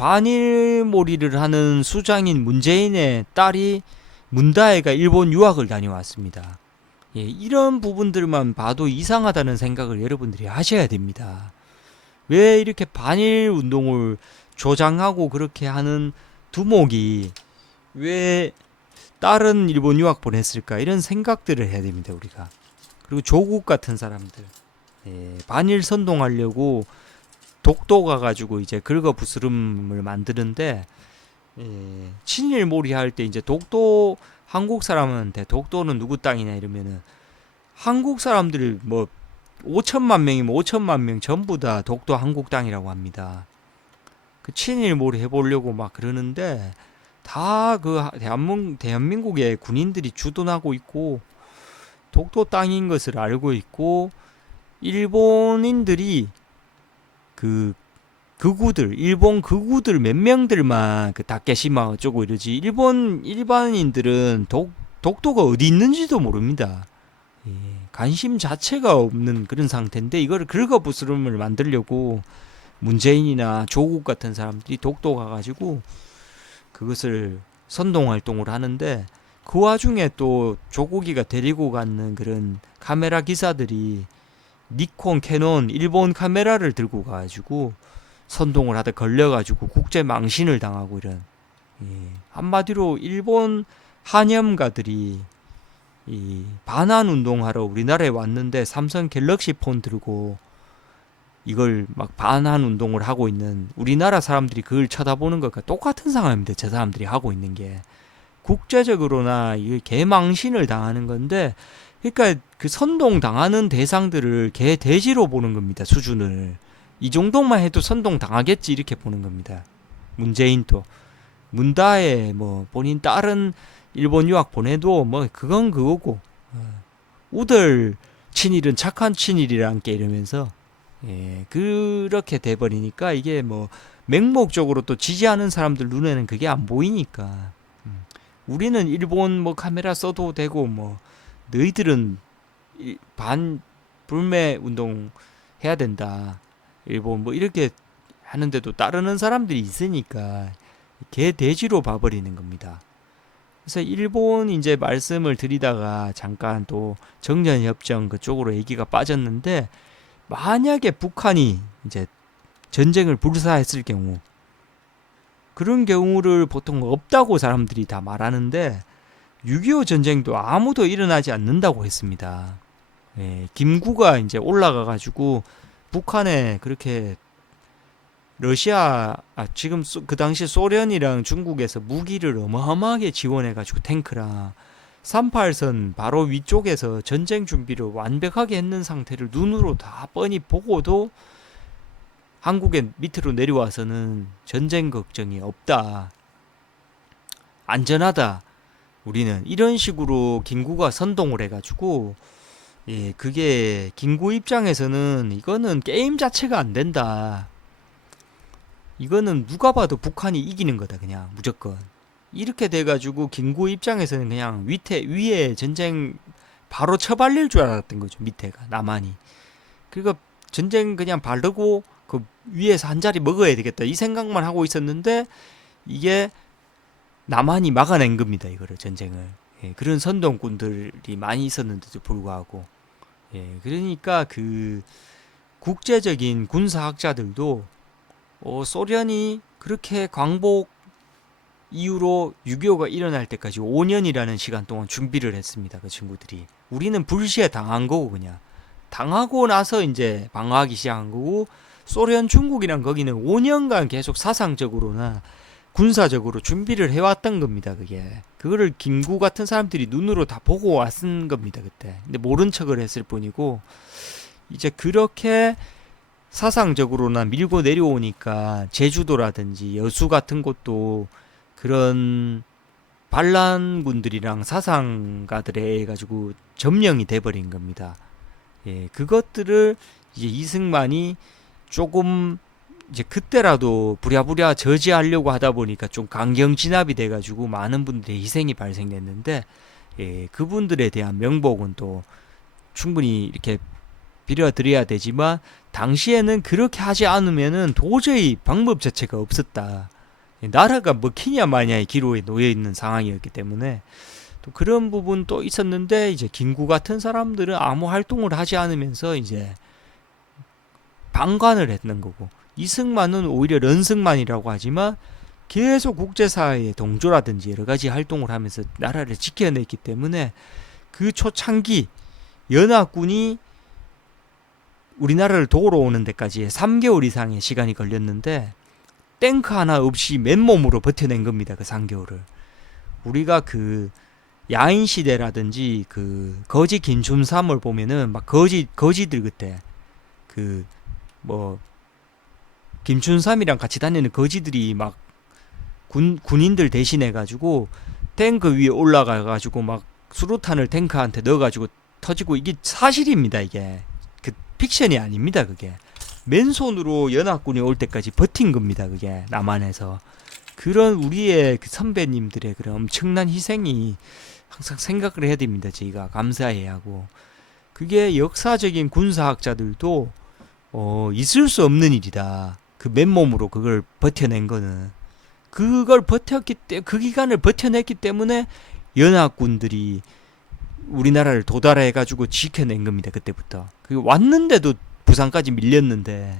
반일몰이를 하는 수장인 문재인의 딸이 문다혜가 일본 유학을 다녀왔습니다. 예, 이런 부분들만 봐도 이상하다는 생각을 여러분들이 하셔야 됩니다. 왜 이렇게 반일 운동을 조장하고 그렇게 하는 두목이 왜 딸은 일본 유학 보냈을까, 이런 생각들을 해야 됩니다, 우리가. 그리고 조국 같은 사람들, 예, 반일 선동하려고 독도 가가지고 이제 긁어 부스럼을 만드는데, 예, 친일몰이 할 때 이제 독도, 한국 사람한테 독도는 누구 땅이냐 이러면은 한국 사람들이 뭐 5천만 명이면 5천만 명 전부 다 독도 한국 땅이라고 합니다. 그 친일몰이 해보려고 막 그러는데 다 그 대한민국의 군인들이 주둔하고 있고 독도 땅인 것을 알고 있고, 일본인들이 그 일본 극우들 몇 명들만 그 다케시마 어쩌고 이러지, 일본 일반인들은 독도가 어디 있는지도 모릅니다. 예, 관심 자체가 없는 그런 상태인데, 이거를 긁어부스럼을 만들려고 문재인이나 조국 같은 사람들이 독도 가가지고 그것을 선동활동을 하는데, 그 와중에 또 조국이가 데리고 가는 그런 카메라 기사들이 니콘, 캐논, 일본 카메라를 들고 가가지고 선동을 하다 걸려가지고 국제 망신을 당하고 이런, 예, 한마디로 일본 한염가들이 이 반환 운동하러 우리나라에 왔는데 삼성 갤럭시 폰 들고 이걸 막 반환 운동을 하고 있는 우리나라 사람들이 그걸 쳐다보는 것과 똑같은 상황입니다. 저 사람들이 하고 있는 게 국제적으로나 이 개망신을 당하는 건데, 그러니까 그 선동 당하는 대상들을 개 돼지로 보는 겁니다. 수준을 이 정도만 해도 선동 당하겠지 이렇게 보는 겁니다. 문재인도 문다혜 뭐 본인 딸은 일본 유학 보내도 뭐 그건 그거고, 우들 친일은 착한 친일이란 게 이러면서, 예, 그렇게 돼버리니까 이게 뭐 맹목적으로 또 지지하는 사람들 눈에는 그게 안 보이니까, 우리는 일본 뭐 카메라 써도 되고 뭐 너희들은 반 불매 운동 해야 된다 일본 뭐 이렇게 하는데도 따르는 사람들이 있으니까 개 돼지로 봐버리는 겁니다. 그래서 일본 이제 말씀을 드리다가 잠깐 또 정전협정 그쪽으로 얘기가 빠졌는데, 만약에 북한이 이제 전쟁을 불사했을 경우, 그런 경우를 보통 없다고 사람들이 다 말하는데 6.25 전쟁도 아무도 일어나지 않는다고 했습니다. 예, 김구가 이제 올라가가지고 북한에 그렇게 지금 그 당시 소련이랑 중국에서 무기를 어마어마하게 지원해가지고 탱크랑 38선 바로 위쪽에서 전쟁 준비를 완벽하게 했는 상태를 눈으로 다 뻔히 보고도 한국에 밑으로 내려와서는 전쟁 걱정이 없다, 안전하다, 우리는 이런 식으로 김구가 선동을 해가지고, 예, 그게 김구 입장에서는 이거는 게임 자체가 안 된다, 이거는 누가 봐도 북한이 이기는 거다 그냥 무조건, 이렇게 돼가지고 김구 입장에서는 그냥 위에 전쟁 바로 처발릴 줄 알았던 거죠. 밑에가 남한이. 그러니까 전쟁 그냥 바르고 그 위에서 한 자리 먹어야 되겠다 이 생각만 하고 있었는데, 이게 남한이 막아낸 겁니다. 이거를 전쟁을. 예, 그런 선동꾼들이 많이 있었는데도 불구하고, 예, 그러니까 그 국제적인 군사학자들도 소련이 그렇게 광복 이후로 6.25가 일어날 때까지 5년이라는 시간 동안 준비를 했습니다. 그 친구들이. 우리는 불시에 당한 거고, 그냥 당하고 나서 이제 방어하기 시작한 거고, 소련, 중국이랑 거기는 5년간 계속 사상적으로나 군사적으로 준비를 해왔던 겁니다. 그거를 김구 같은 사람들이 눈으로 다 보고 왔은 겁니다. 그때. 근데 모른 척을 했을 뿐이고, 이제 그렇게 사상적으로나 밀고 내려오니까 제주도라든지 여수 같은 곳도 그런 반란군들이랑 사상가들에 의해 가지고 점령이 돼버린 겁니다. 예, 그것들을 이제 이승만이 조금 이제 그때라도 부랴부랴 저지하려고 하다 보니까 좀 강경 진압이 돼가지고 많은 분들의 희생이 발생됐는데, 예, 그분들에 대한 명복은 또 충분히 이렇게 빌어드려야 되지만 당시에는 그렇게 하지 않으면은 도저히 방법 자체가 없었다. 나라가 먹히냐 마냐의 기로에 놓여 있는 상황이었기 때문에 또 그런 부분도 있었는데 이제 김구 같은 사람들은 아무 활동을 하지 않으면서 이제 방관을 했는 거고 이승만은 오히려 런승만이라고 하지만 계속 국제사회의 동조라든지 여러 가지 활동을 하면서 나라를 지켜냈기 때문에 그 초창기 연합군이 우리나라를 도우러 오는 데까지 3개월 이상의 시간이 걸렸는데 탱크 하나 없이 맨몸으로 버텨낸 겁니다. 그 3개월을. 우리가 그 야인 시대라든지 그 거지 긴춤삼을 보면은 막 거지들 그때 그 뭐 김춘삼이랑 같이 다니는 거지들이 막 군인들 대신해 가지고 탱크 위에 올라가 가지고 막 수류탄을 탱크한테 넣어 가지고 터지고 이게 사실입니다. 이게 그 픽션이 아닙니다. 그게 맨손으로 연합군이 올 때까지 버틴 겁니다. 그게 남한에서 그런 우리의 그 선배님들의 그런 엄청난 희생이 항상 생각을 해야 됩니다. 저희가 감사해야 하고 그게 역사적인 군사학자들도 있을 수 없는 일이다. 그 맨몸으로 그걸 버텨낸 거는 그걸 버텼기 때문에 그 기간을 버텨냈기 때문에 연합군들이 우리나라를 도달해가지고 지켜낸 겁니다. 그때부터 그 왔는데도 부산까지 밀렸는데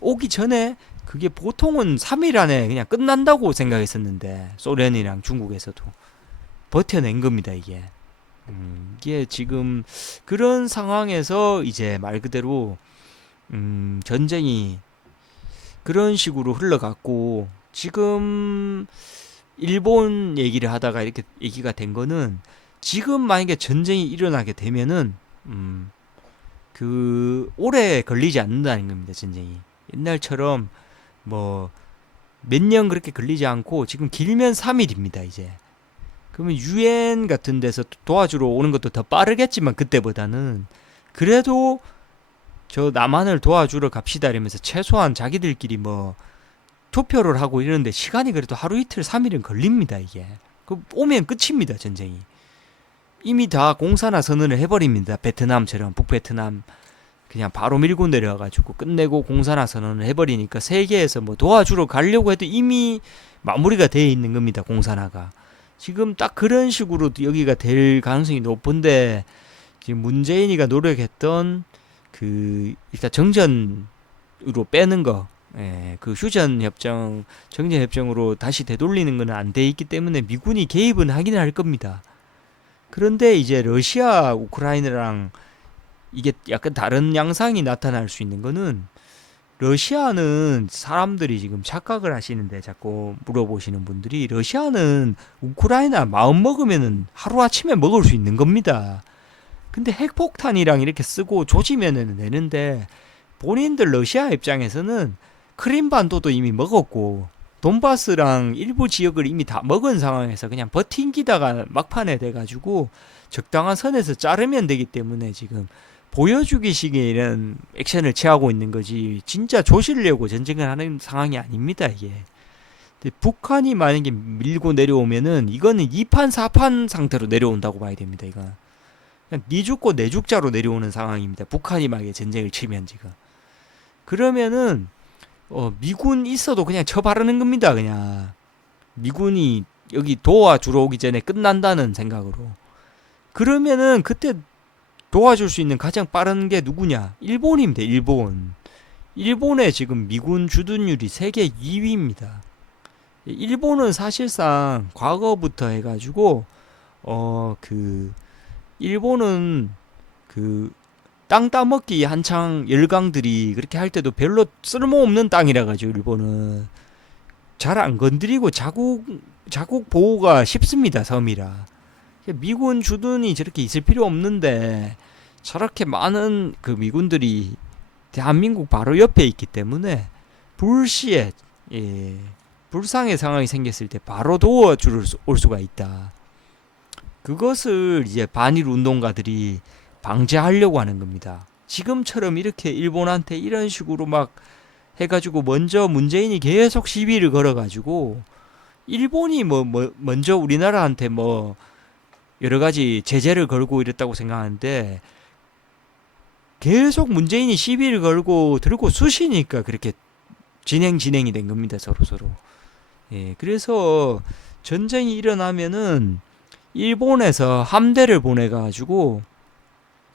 오기 전에 그게 보통은 3일 안에 그냥 끝난다고 생각했었는데 소련이랑 중국에서도 버텨낸 겁니다. 이게 지금 그런 상황에서 이제 말 그대로 전쟁이 그런 식으로 흘러갔고 지금 일본 얘기를 하다가 이렇게 얘기가 된 거는 지금 만약에 전쟁이 일어나게 되면은 그 오래 걸리지 않는다는 겁니다. 전쟁이 옛날처럼 뭐 몇 년 그렇게 걸리지 않고 지금 길면 3일입니다. 이제 그러면 유엔 같은 데서 도와주러 오는 것도 더 빠르겠지만 그때보다는 그래도 저 남한을 도와주러 갑시다 이러면서 최소한 자기들끼리 뭐 투표를 하고 이러는데 시간이 그래도 하루 이틀 3일은 걸립니다. 이게 그 오면 끝입니다. 전쟁이 이미 다 공산화 선언을 해버립니다. 베트남처럼 북베트남 그냥 바로 밀고 내려가지고 끝내고 공산화 선언을 해버리니까 세계에서 뭐 도와주러 가려고 해도 이미 마무리가 되어 있는 겁니다. 공산화가 지금 딱 그런 식으로 여기가 될 가능성이 높은데 지금 문재인이가 노력했던 그 일단 정전으로 빼는 거, 그 휴전 협정, 정전 협정으로 다시 되돌리는 거는 안 돼 있기 때문에 미군이 개입은 하긴 할 겁니다. 그런데 이제 러시아, 우크라이나랑 이게 약간 다른 양상이 나타날 수 있는 거는 러시아는 사람들이 지금 착각을 하시는데 자꾸 물어보시는 분들이 러시아는 우크라이나 마음 먹으면은 하루아침에 먹을 수 있는 겁니다. 근데 핵폭탄이랑 이렇게 쓰고 조지면은 되는데 본인들 러시아 입장에서는 크림반도도 이미 먹었고 돈바스랑 일부 지역을 이미 다 먹은 상황에서 그냥 버팅기다가 막판에 돼가지고 적당한 선에서 자르면 되기 때문에 지금 보여주기식의 이런 액션을 취하고 있는 거지 진짜 조시려고 전쟁을 하는 상황이 아닙니다. 이게 근데 북한이 만약에 밀고 내려오면은 이거는 2판 4판 상태로 내려온다고 봐야 됩니다. 이건 그냥 니 죽고 내 죽자로 내려오는 상황입니다. 북한이 만약에 전쟁을 치면 지금 그러면은 미군 있어도 그냥 쳐바르는 겁니다. 그냥 미군이 여기 도와주러 오기 전에 끝난다는 생각으로 그러면은 그때 도와줄 수 있는 가장 빠른 게 누구냐? 일본입니다. 일본의 지금 미군 주둔율이 세계 2위입니다. 일본은 사실상 과거부터 해가지고 그 일본은 그 땅 따먹기 한창 열강들이 그렇게 할 때도 별로 쓸모없는 땅이라 가지고 일본은 잘 안 건드리고 자국 보호가 쉽습니다. 섬이라. 미군 주둔이 저렇게 있을 필요 없는데 저렇게 많은 그 미군들이 대한민국 바로 옆에 있기 때문에 불시에 불상의 상황이 생겼을 때 바로 도와줄 올 수가 있다. 그것을 이제 반일 운동가들이 방지하려고 하는 겁니다. 지금처럼 이렇게 일본한테 이런 식으로 막 해가지고 먼저 문재인이 계속 시비를 걸어가지고 일본이 먼저 우리나라한테 뭐 여러 가지 제재를 걸고 이랬다고 생각하는데 계속 문재인이 시비를 걸고 들고 쑤시니까 그렇게 진행이 된 겁니다. 서로. 예, 그래서 전쟁이 일어나면은 일본에서 함대를 보내가지고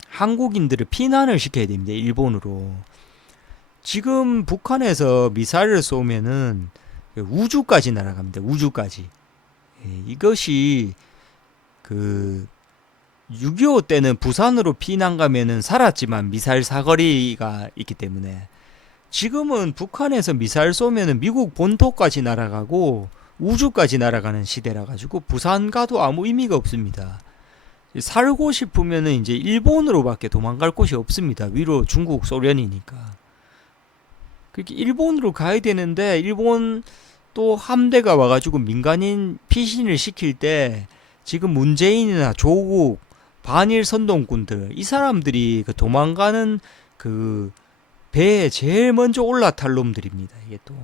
한국인들을 피난을 시켜야 됩니다. 일본으로. 지금 북한에서 미사일을 쏘면은 우주까지 날아갑니다. 우주까지. 예, 이것이 그 6.25 때는 부산으로 피난 가면은 살았지만 미사일 사거리가 있기 때문에 지금은 북한에서 미사일 쏘면은 미국 본토까지 날아가고 우주까지 날아가는 시대라 가지고 부산 가도 아무 의미가 없습니다. 살고 싶으면은 이제 일본으로밖에 도망갈 곳이 없습니다. 위로 중국, 소련이니까. 그렇게 일본으로 가야 되는데 일본 또 함대가 와가지고 민간인 피신을 시킬 때 지금 문재인이나 조국, 반일 선동꾼들 이 사람들이 그 도망가는 그 배에 제일 먼저 올라탈 놈들입니다. 이게 또.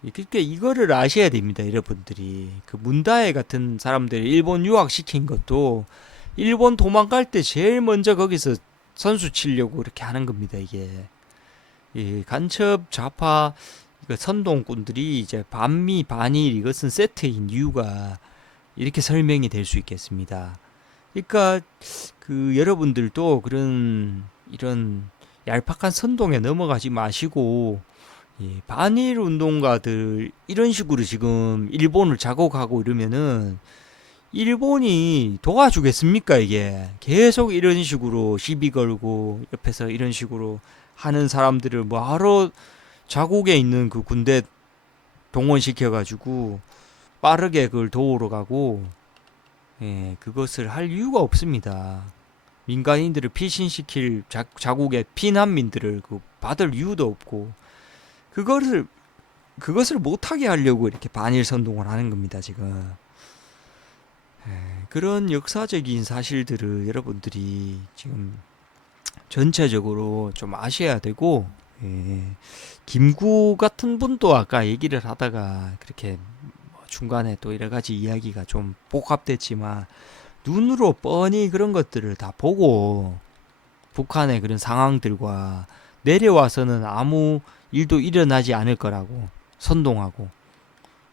그러니까 이거를 아셔야 됩니다. 여러분들이. 그 문다혜 같은 사람들 일본 유학시킨 것도 일본 도망갈 때 제일 먼저 거기서 선수 치려고 이렇게 하는 겁니다. 이게. 이 간첩 좌파 선동꾼들이 이제 반미 반일 이것은 세트인 이유가 이렇게 설명이 될 수 있겠습니다. 그러니까 그 여러분들도 그런 이런 얄팍한 선동에 넘어가지 마시고 예, 반일 운동가들 이런 식으로 지금 일본을 자극하고 이러면은 일본이 도와주겠습니까? 이게 계속 이런 식으로 시비 걸고 옆에서 이런 식으로 하는 사람들을 뭐하러 자국에 있는 그 군대 동원시켜가지고 빠르게 그걸 도우러 가고 예, 그것을 할 이유가 없습니다. 민간인들을 피신시킬 자국의 피난민들을 그 받을 이유도 없고 그것을 못하게 하려고 이렇게 반일 선동을 하는 겁니다. 지금 예, 그런 역사적인 사실들을 여러분들이 지금 전체적으로 좀 아셔야 되고 예, 김구 같은 분도 아까 얘기를 하다가 그렇게 중간에 또 여러 가지 이야기가 좀 복합됐지만 눈으로 뻔히 그런 것들을 다 보고 북한의 그런 상황들과 내려와서는 아무 일도 일어나지 않을 거라고 선동하고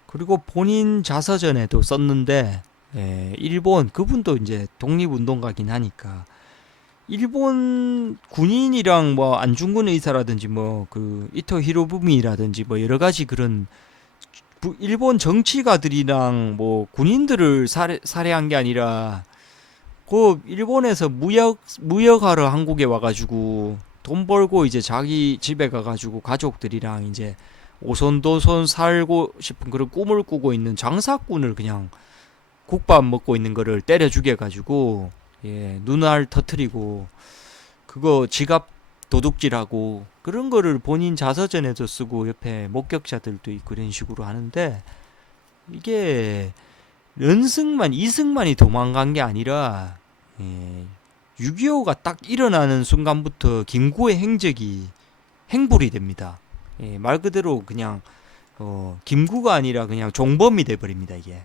그리고 본인 자서전에도 썼는데 예, 일본 그분도 이제 독립운동가긴 하니까 일본 군인이랑 뭐 안중근 의사라든지 뭐 그 이토 히로부미라든지 뭐 여러 가지 그런 일본 정치가들이랑 뭐 군인들을 살해한 게 아니라 그 일본에서 무역하러 한국에 와가지고 돈 벌고 이제 자기 집에 가가지고 가족들이랑 이제 오손도손 살고 싶은 그런 꿈을 꾸고 있는 장사꾼을 그냥 국밥 먹고 있는 거를 때려 죽여가지고 예, 눈알 터트리고 그거 지갑 도둑질하고 그런 거를 본인 자서전에도 쓰고 옆에 목격자들도 있고 이런 식으로 하는데 이게 연승만 이승만이 도망간 게 아니라 예, 6.25가 딱 일어나는 순간부터 김구의 행적이 행불이 됩니다. 예, 말 그대로 그냥 김구가 아니라 그냥 종범이 돼버립니다. 이게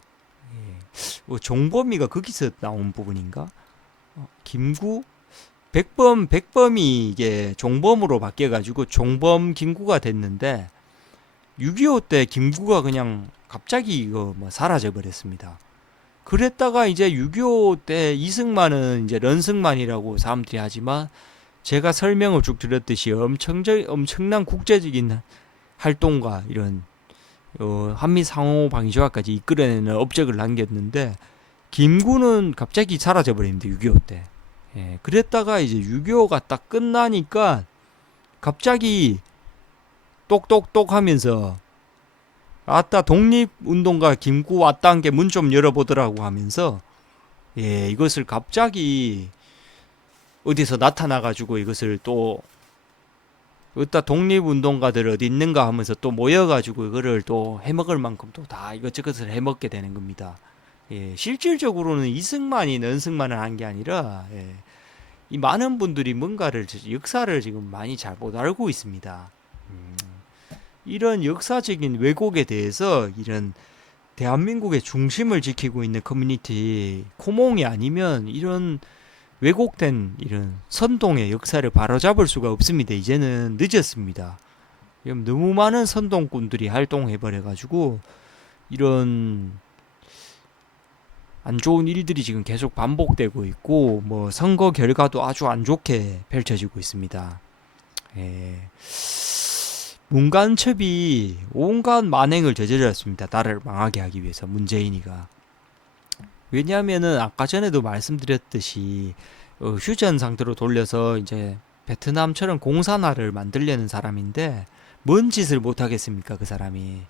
종범이가 거기서 나온 부분인가? 김구 백범이 이게 종범으로 바뀌어가지고 종범 김구가 됐는데 6.25 때 김구가 그냥 갑자기 이거 뭐 사라져 버렸습니다. 그랬다가 이제 6.25 때 이승만은 이제 런승만이라고 사람들이 하지만 제가 설명을 쭉 드렸듯이 엄청난 국제적인 활동과 이런 한미 상호 방위 조약까지 이끌어내는 업적을 남겼는데 김구는 갑자기 사라져 버립니다. 6.25 때. 예, 그랬다가 이제 6.25가 딱 끝나니까 갑자기 똑똑똑 하면서 아따 독립운동가 김구 왔다는 게 문 좀 열어보더라고 하면서 예, 이것을 갑자기 어디서 나타나가지고 이것을 또 어따 독립운동가들 어디 있는가 하면서 또 모여가지고 이거를 또 해먹을 만큼 또 다 이것저것을 해먹게 되는 겁니다. 예, 실질적으로는 이승만이 넌승만을 한 게 아니라 예, 이 많은 분들이 뭔가를 역사를 지금 많이 잘 못 알고 있습니다. 이런 역사적인 왜곡에 대해서 이런 대한민국의 중심을 지키고 있는 커뮤니티 코몽이 아니면 이런 왜곡된 이런 선동의 역사를 바로잡을 수가 없습니다. 이제는 늦었습니다. 너무 많은 선동꾼들이 활동해버려가지고 이런 안 좋은 일들이 지금 계속 반복되고 있고 뭐 선거 결과도 아주 안 좋게 펼쳐지고 있습니다. 예. 문간첩이 온갖 만행을 저질렀습니다. 나라를 망하게 하기 위해서 문재인이가. 왜냐하면은 아까 전에도 말씀드렸듯이 휴전 상태로 돌려서 이제 베트남처럼 공산화를 만들려는 사람인데 뭔 짓을 못 하겠습니까 그 사람이.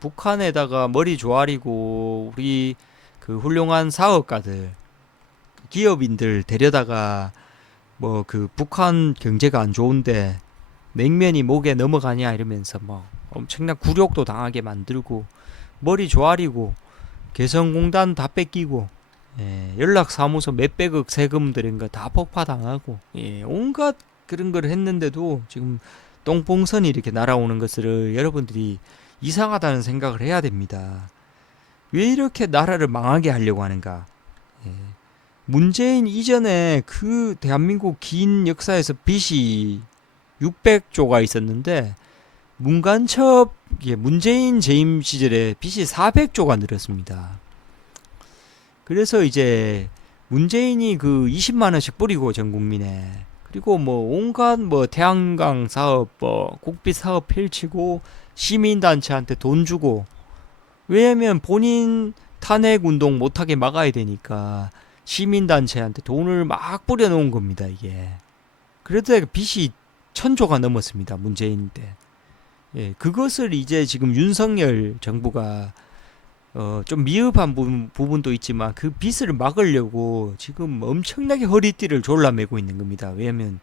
북한에다가 머리 조아리고 우리 그 훌륭한 사업가들 기업인들 데려다가 뭐 그 북한 경제가 안 좋은데 냉면이 목에 넘어가냐 이러면서 뭐 엄청난 굴욕도 당하게 만들고 머리 조아리고 개성공단 다 뺏기고 연락사무소 몇백억 세금 들인 거 다 폭파당하고 온갖 그런 걸 했는데도 지금 똥봉선이 이렇게 날아오는 것을 여러분들이 이상하다는 생각을 해야 됩니다. 왜 이렇게 나라를 망하게 하려고 하는가? 문재인 이전에 그 대한민국 긴 역사에서 빚이 600조가 있었는데 문간첩 문재인 재임 시절에 빚이 400조가 늘었습니다. 그래서 이제 문재인이 그 20만 원씩 뿌리고 전 국민에 그리고 뭐 온갖 뭐 태양광 사업 뭐 국비 사업 펼치고 시민단체한테 돈 주고 왜냐면 본인 탄핵 운동 못하게 막아야 되니까 시민단체한테 돈을 막 뿌려놓은 겁니다 이게. 그래도 빚이 1000조가 넘었습니다 문재인 때. 그것을 이제 지금 윤석열 정부가 좀 미흡한 부분도 있지만 그 빚을 막으려고 지금 엄청나게 허리띠를 졸라매고 있는 겁니다. 왜냐면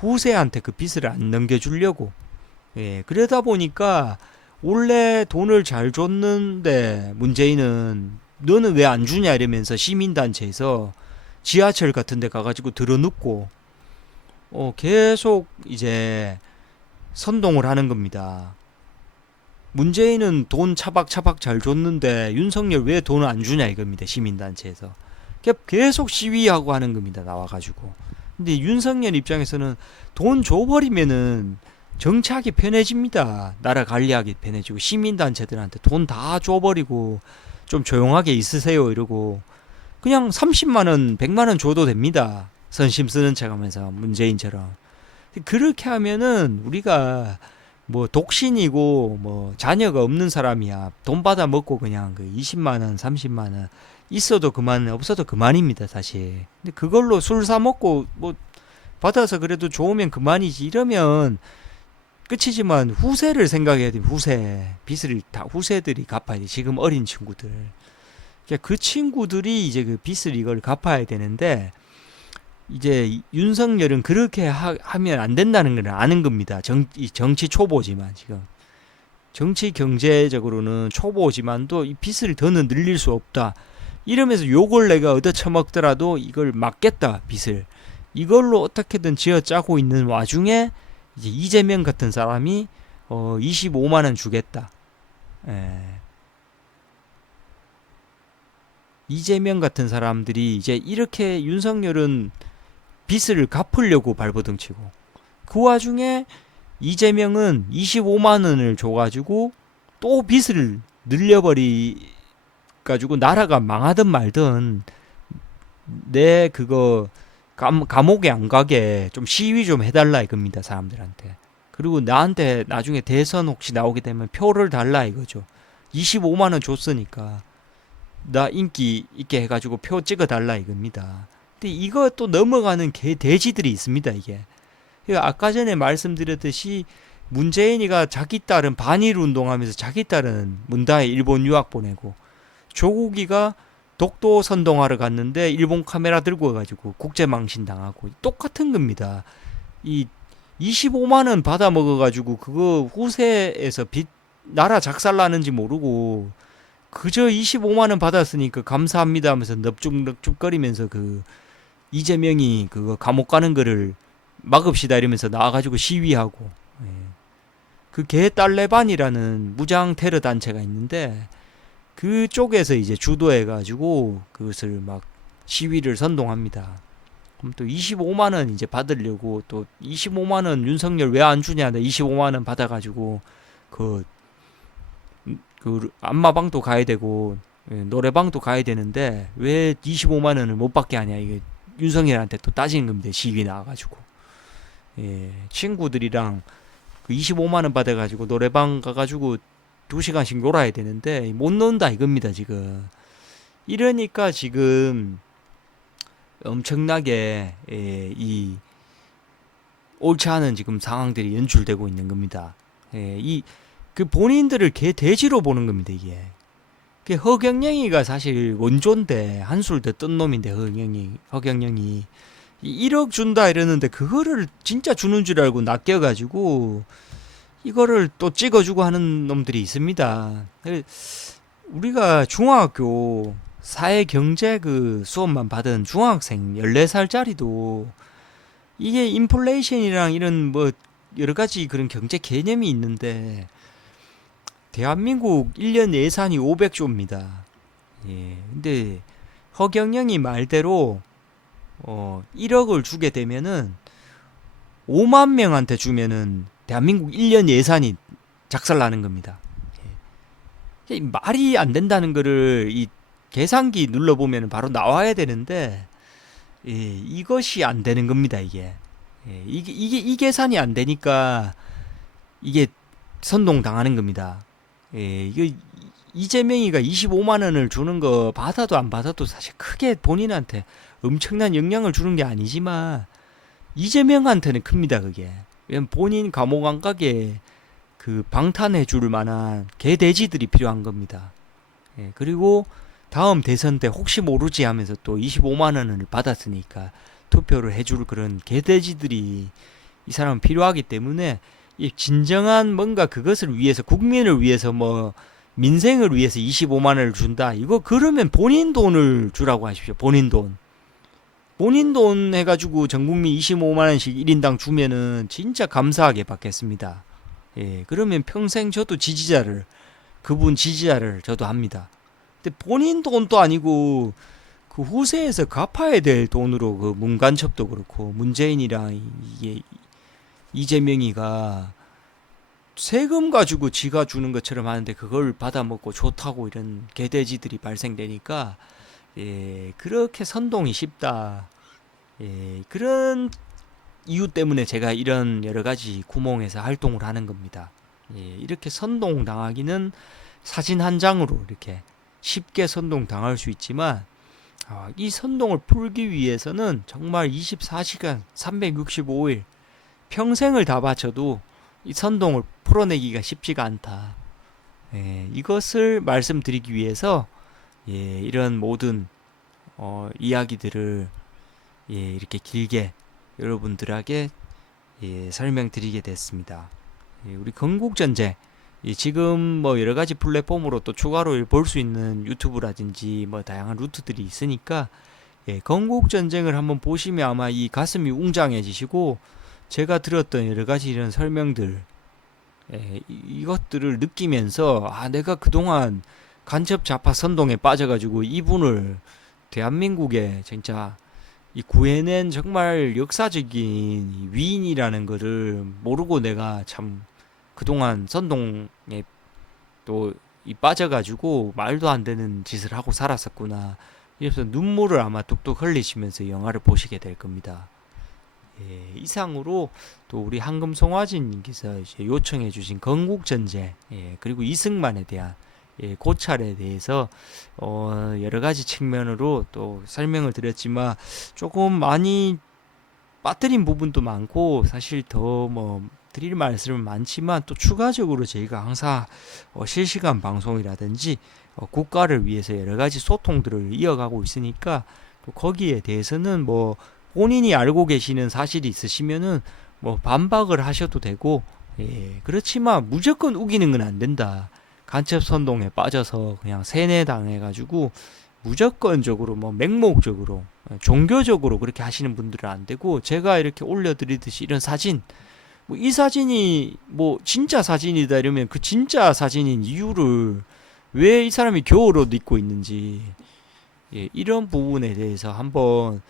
후세한테 그 빚을 안 넘겨주려고. 그러다 보니까 원래 돈을 잘 줬는데 문재인은 너는 왜 안 주냐 이러면서 시민단체에서 지하철 같은 데 가가지고 들어눕고 계속 이제 선동을 하는 겁니다. 문재인은 돈 차박차박 잘 줬는데 윤석열 왜 돈을 안 주냐 이겁니다. 시민단체에서 계속 시위하고 하는 겁니다. 나와가지고. 근데 윤석열 입장에서는 돈 줘버리면은 정치하기 편해집니다. 나라 관리하기 편해지고 시민단체들한테 돈 다 줘버리고 좀 조용하게 있으세요 이러고 그냥 30만원 100만원 줘도 됩니다. 선심 쓰는 척하면서 문재인처럼. 그렇게 하면은 우리가 뭐 독신이고 뭐 자녀가 없는 사람이야 돈 받아 먹고 그냥 그 20만원 30만원 있어도 그만 없어도 그만입니다 사실. 근데 그걸로 술 사 먹고 뭐 받아서 그래도 좋으면 그만이지 이러면 끝이지만 후세를 생각해야 돼. 후세 빚을 다 후세들이 갚아야 돼. 지금 어린 친구들 그 친구들이 이제 그 빚을 이걸 갚아야 되는데 이제 윤석열은 그렇게 하면 안 된다는 걸 아는 겁니다. 정치 초보지만 지금 정치 경제적으로는 초보지만도 이 빚을 더는 늘릴 수 없다. 이러면서 요걸 내가 얻어 처먹더라도 이걸 막겠다 빚을. 이걸로 어떻게든 지어 짜고 있는 와중에 이제 이재명 같은 사람이 25만 원 주겠다. 이재명 같은 사람들이 이제 이렇게 윤석열은 빚을 갚으려고 발버둥치고 그 와중에 이재명은 25만 원을 줘가지고 또 빚을 늘려버리 가지고 나라가 망하든 말든 내 그거 감옥에 안 가게 좀 시위 좀 해달라 이겁니다 사람들한테. 그리고 나한테 나중에 대선 혹시 나오게 되면 표를 달라 이거죠. 25만 원 줬으니까 나 인기 있게 해가지고 표 찍어달라 이겁니다. 근데 이거 또 넘어가는 돼지들이 있습니다 이게. 아까 전에 말씀드렸듯이 문재인이가 자기 딸은 반일 운동하면서 자기 딸은 문다에 일본 유학 보내고 조국이가 독도 선동하러 갔는데 일본 카메라 들고 가가지고 국제망신 당하고 똑같은 겁니다. 이 25만 원 받아 먹어가지고 그거 후세에서 나라 작살나는지 모르고 그저 25만 원 받았으니까 감사합니다 하면서 넙죽넙죽거리면서 그 이재명이 그거 감옥 가는 거를 막읍시다 이러면서 나와가지고 시위하고 그 개딸레반이라는 무장 테러 단체가 있는데 그쪽에서 이제 주도해가지고 그것을 막 시위를 선동합니다. 그럼 또 25만 원 이제 받으려고 또 25만 원 윤석열 왜 안 주냐? 나 25만 원 받아가지고 그, 그 안마방도 가야 되고 노래방도 가야 되는데 왜 25만 원을 못 받게 하냐? 이게 윤석열한테 또 따지는 겁니다. 시위 나와가지고 친구들이랑 그 25만 원 받아가지고 노래방 가가지고 2시간씩 놀아야 되는데 못 논다 이겁니다 지금. 이러니까 지금 엄청나게 이 옳지 않은 지금 상황들이 연출되고 있는 겁니다. 이 그 본인들을 개돼지로 보는 겁니다 이게. 그 허경영이가 사실 원조인데 한술 더 뜬 놈인데 허경영이 1억 준다 이러는데 그거를 진짜 주는 줄 알고 낚여가지고 이거를 또 찍어주고 하는 놈들이 있습니다. 우리가 중학교 사회경제 그 수업만 받은 중학생 14살짜리도 이게 인플레이션이랑 이런 뭐 여러 가지 그런 경제 개념이 있는데 대한민국 1년 예산이 500조입니다. 근데 허경영이 말대로 1억을 주게 되면은 5만 명한테 주면은 대한민국 1년 예산이 작살나는 겁니다. 말이 안 된다는 거를 이 계산기 눌러보면 바로 나와야 되는데 이것이 안 되는 겁니다. 이 계산이 안 되니까 이게 선동 당하는 겁니다. 이거 이재명이가 25만 원을 주는 거 받아도 안 받아도 사실 크게 본인한테 엄청난 영향을 주는 게 아니지만 이재명한테는 큽니다. 그게. 왜냐면 본인 감옥 안 가게 그 방탄해 줄 만한 개돼지들이 필요한 겁니다. 그리고 다음 대선 때 혹시 모르지 하면서 또 25만 원을 받았으니까 투표를 해줄 그런 개돼지들이 이 사람은 필요하기 때문에 이 진정한 뭔가 그것을 위해서 국민을 위해서 뭐 민생을 위해서 25만 원을 준다. 이거 그러면 본인 돈을 주라고 하십시오. 본인 돈. 본인 돈 해가지고 전국민 25만 원씩 1인당 주면은 진짜 감사하게 받겠습니다. 그러면 평생 저도 그분 지지자를 저도 합니다. 근데 본인 돈도 아니고 그 후세에서 갚아야 될 돈으로 그 문간첩도 그렇고 문재인이랑 이게 이재명이가 세금 가지고 지가 주는 것처럼 하는데 그걸 받아먹고 좋다고 이런 개돼지들이 발생되니까 그렇게 선동이 쉽다. 그런 이유 때문에 제가 이런 여러 가지 구멍에서 활동을 하는 겁니다. 이렇게 선동 당하기는 사진 한 장으로 이렇게 쉽게 선동 당할 수 있지만 이 선동을 풀기 위해서는 정말 24시간 365일 평생을 다 바쳐도 이 선동을 풀어내기가 쉽지가 않다. 이것을 말씀드리기 위해서 이런 모든 이야기들을 이렇게 길게 여러분들에게 설명드리게 됐습니다. 우리 건국전쟁 지금 뭐 여러 가지 플랫폼으로 또 추가로 볼 수 있는 유튜브라든지 뭐 다양한 루트들이 있으니까 건국전쟁을 한번 보시면 아마 이 가슴이 웅장해지시고 제가 들었던 여러 가지 이런 설명들 이것들을 느끼면서 내가 그동안 간첩 좌파 선동에 빠져가지고 이분을 대한민국에 진짜 이 구해낸 정말 역사적인 위인이라는 거를 모르고 내가 참 그동안 선동에 또 이 빠져가지고 말도 안 되는 짓을 하고 살았었구나. 이래서 눈물을 아마 뚝뚝 흘리시면서 영화를 보시게 될 겁니다. 이상으로 또 우리 황금송화진님께서 요청해주신 건국전쟁 그리고 이승만에 대한 고찰에 대해서 여러 가지 측면으로 또 설명을 드렸지만 조금 많이 빠뜨린 부분도 많고 사실 더 뭐 드릴 말씀은 많지만 또 추가적으로 저희가 항상 실시간 방송이라든지 국가를 위해서 여러 가지 소통들을 이어가고 있으니까 또 거기에 대해서는 뭐 본인이 알고 계시는 사실이 있으시면은 뭐 반박을 하셔도 되고 그렇지만 무조건 우기는 건 안 된다. 간첩 선동에 빠져서 그냥 세뇌당해가지고 무조건적으로 뭐 맹목적으로 종교적으로 그렇게 하시는 분들은 안 되고 제가 이렇게 올려드리듯이 이런 사진 뭐 이 사진이 뭐 진짜 사진이다 이러면 그 진짜 사진인 이유를 왜 이 사람이 겨울옷 입고 있는지 이런 부분에 대해서 한번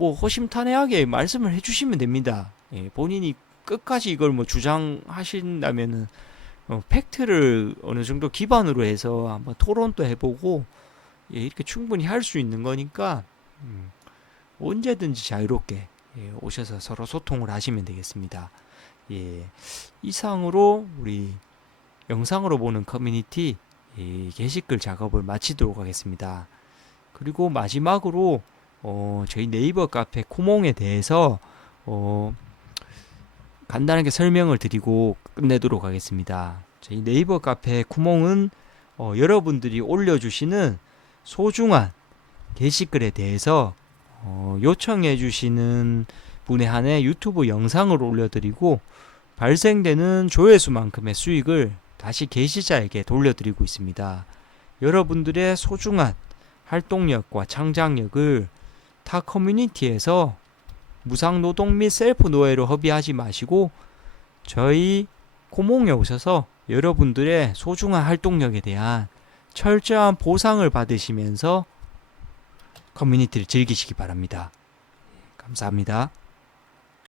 뭐 허심탄회하게 말씀을 해주시면 됩니다. 예, 본인이 끝까지 이걸 뭐 주장하신다면은 팩트를 어느 정도 기반으로 해서 한번 토론도 해보고 예, 이렇게 충분히 할 수 있는 거니까 언제든지 자유롭게 예, 오셔서 서로 소통을 하시면 되겠습니다. 예, 이상으로 우리 영상으로 보는 커뮤니티 예, 게시글 작업을 마치도록 하겠습니다. 그리고 마지막으로 저희 네이버 카페 쿠몽에 대해서 간단하게 설명을 드리고 끝내도록 하겠습니다. 저희 네이버 카페 쿠몽은 여러분들이 올려주시는 소중한 게시글에 대해서 요청해 주시는 분에 한해 유튜브 영상을 올려드리고 발생되는 조회수만큼의 수익을 다시 게시자에게 돌려드리고 있습니다. 여러분들의 소중한 활동력과 창작력을 타 커뮤니티에서 무상노동 및 셀프 노예로 허비하지 마시고 저희 코몽에 오셔서 여러분들의 소중한 활동력에 대한 철저한 보상을 받으시면서 커뮤니티를 즐기시기 바랍니다. 감사합니다.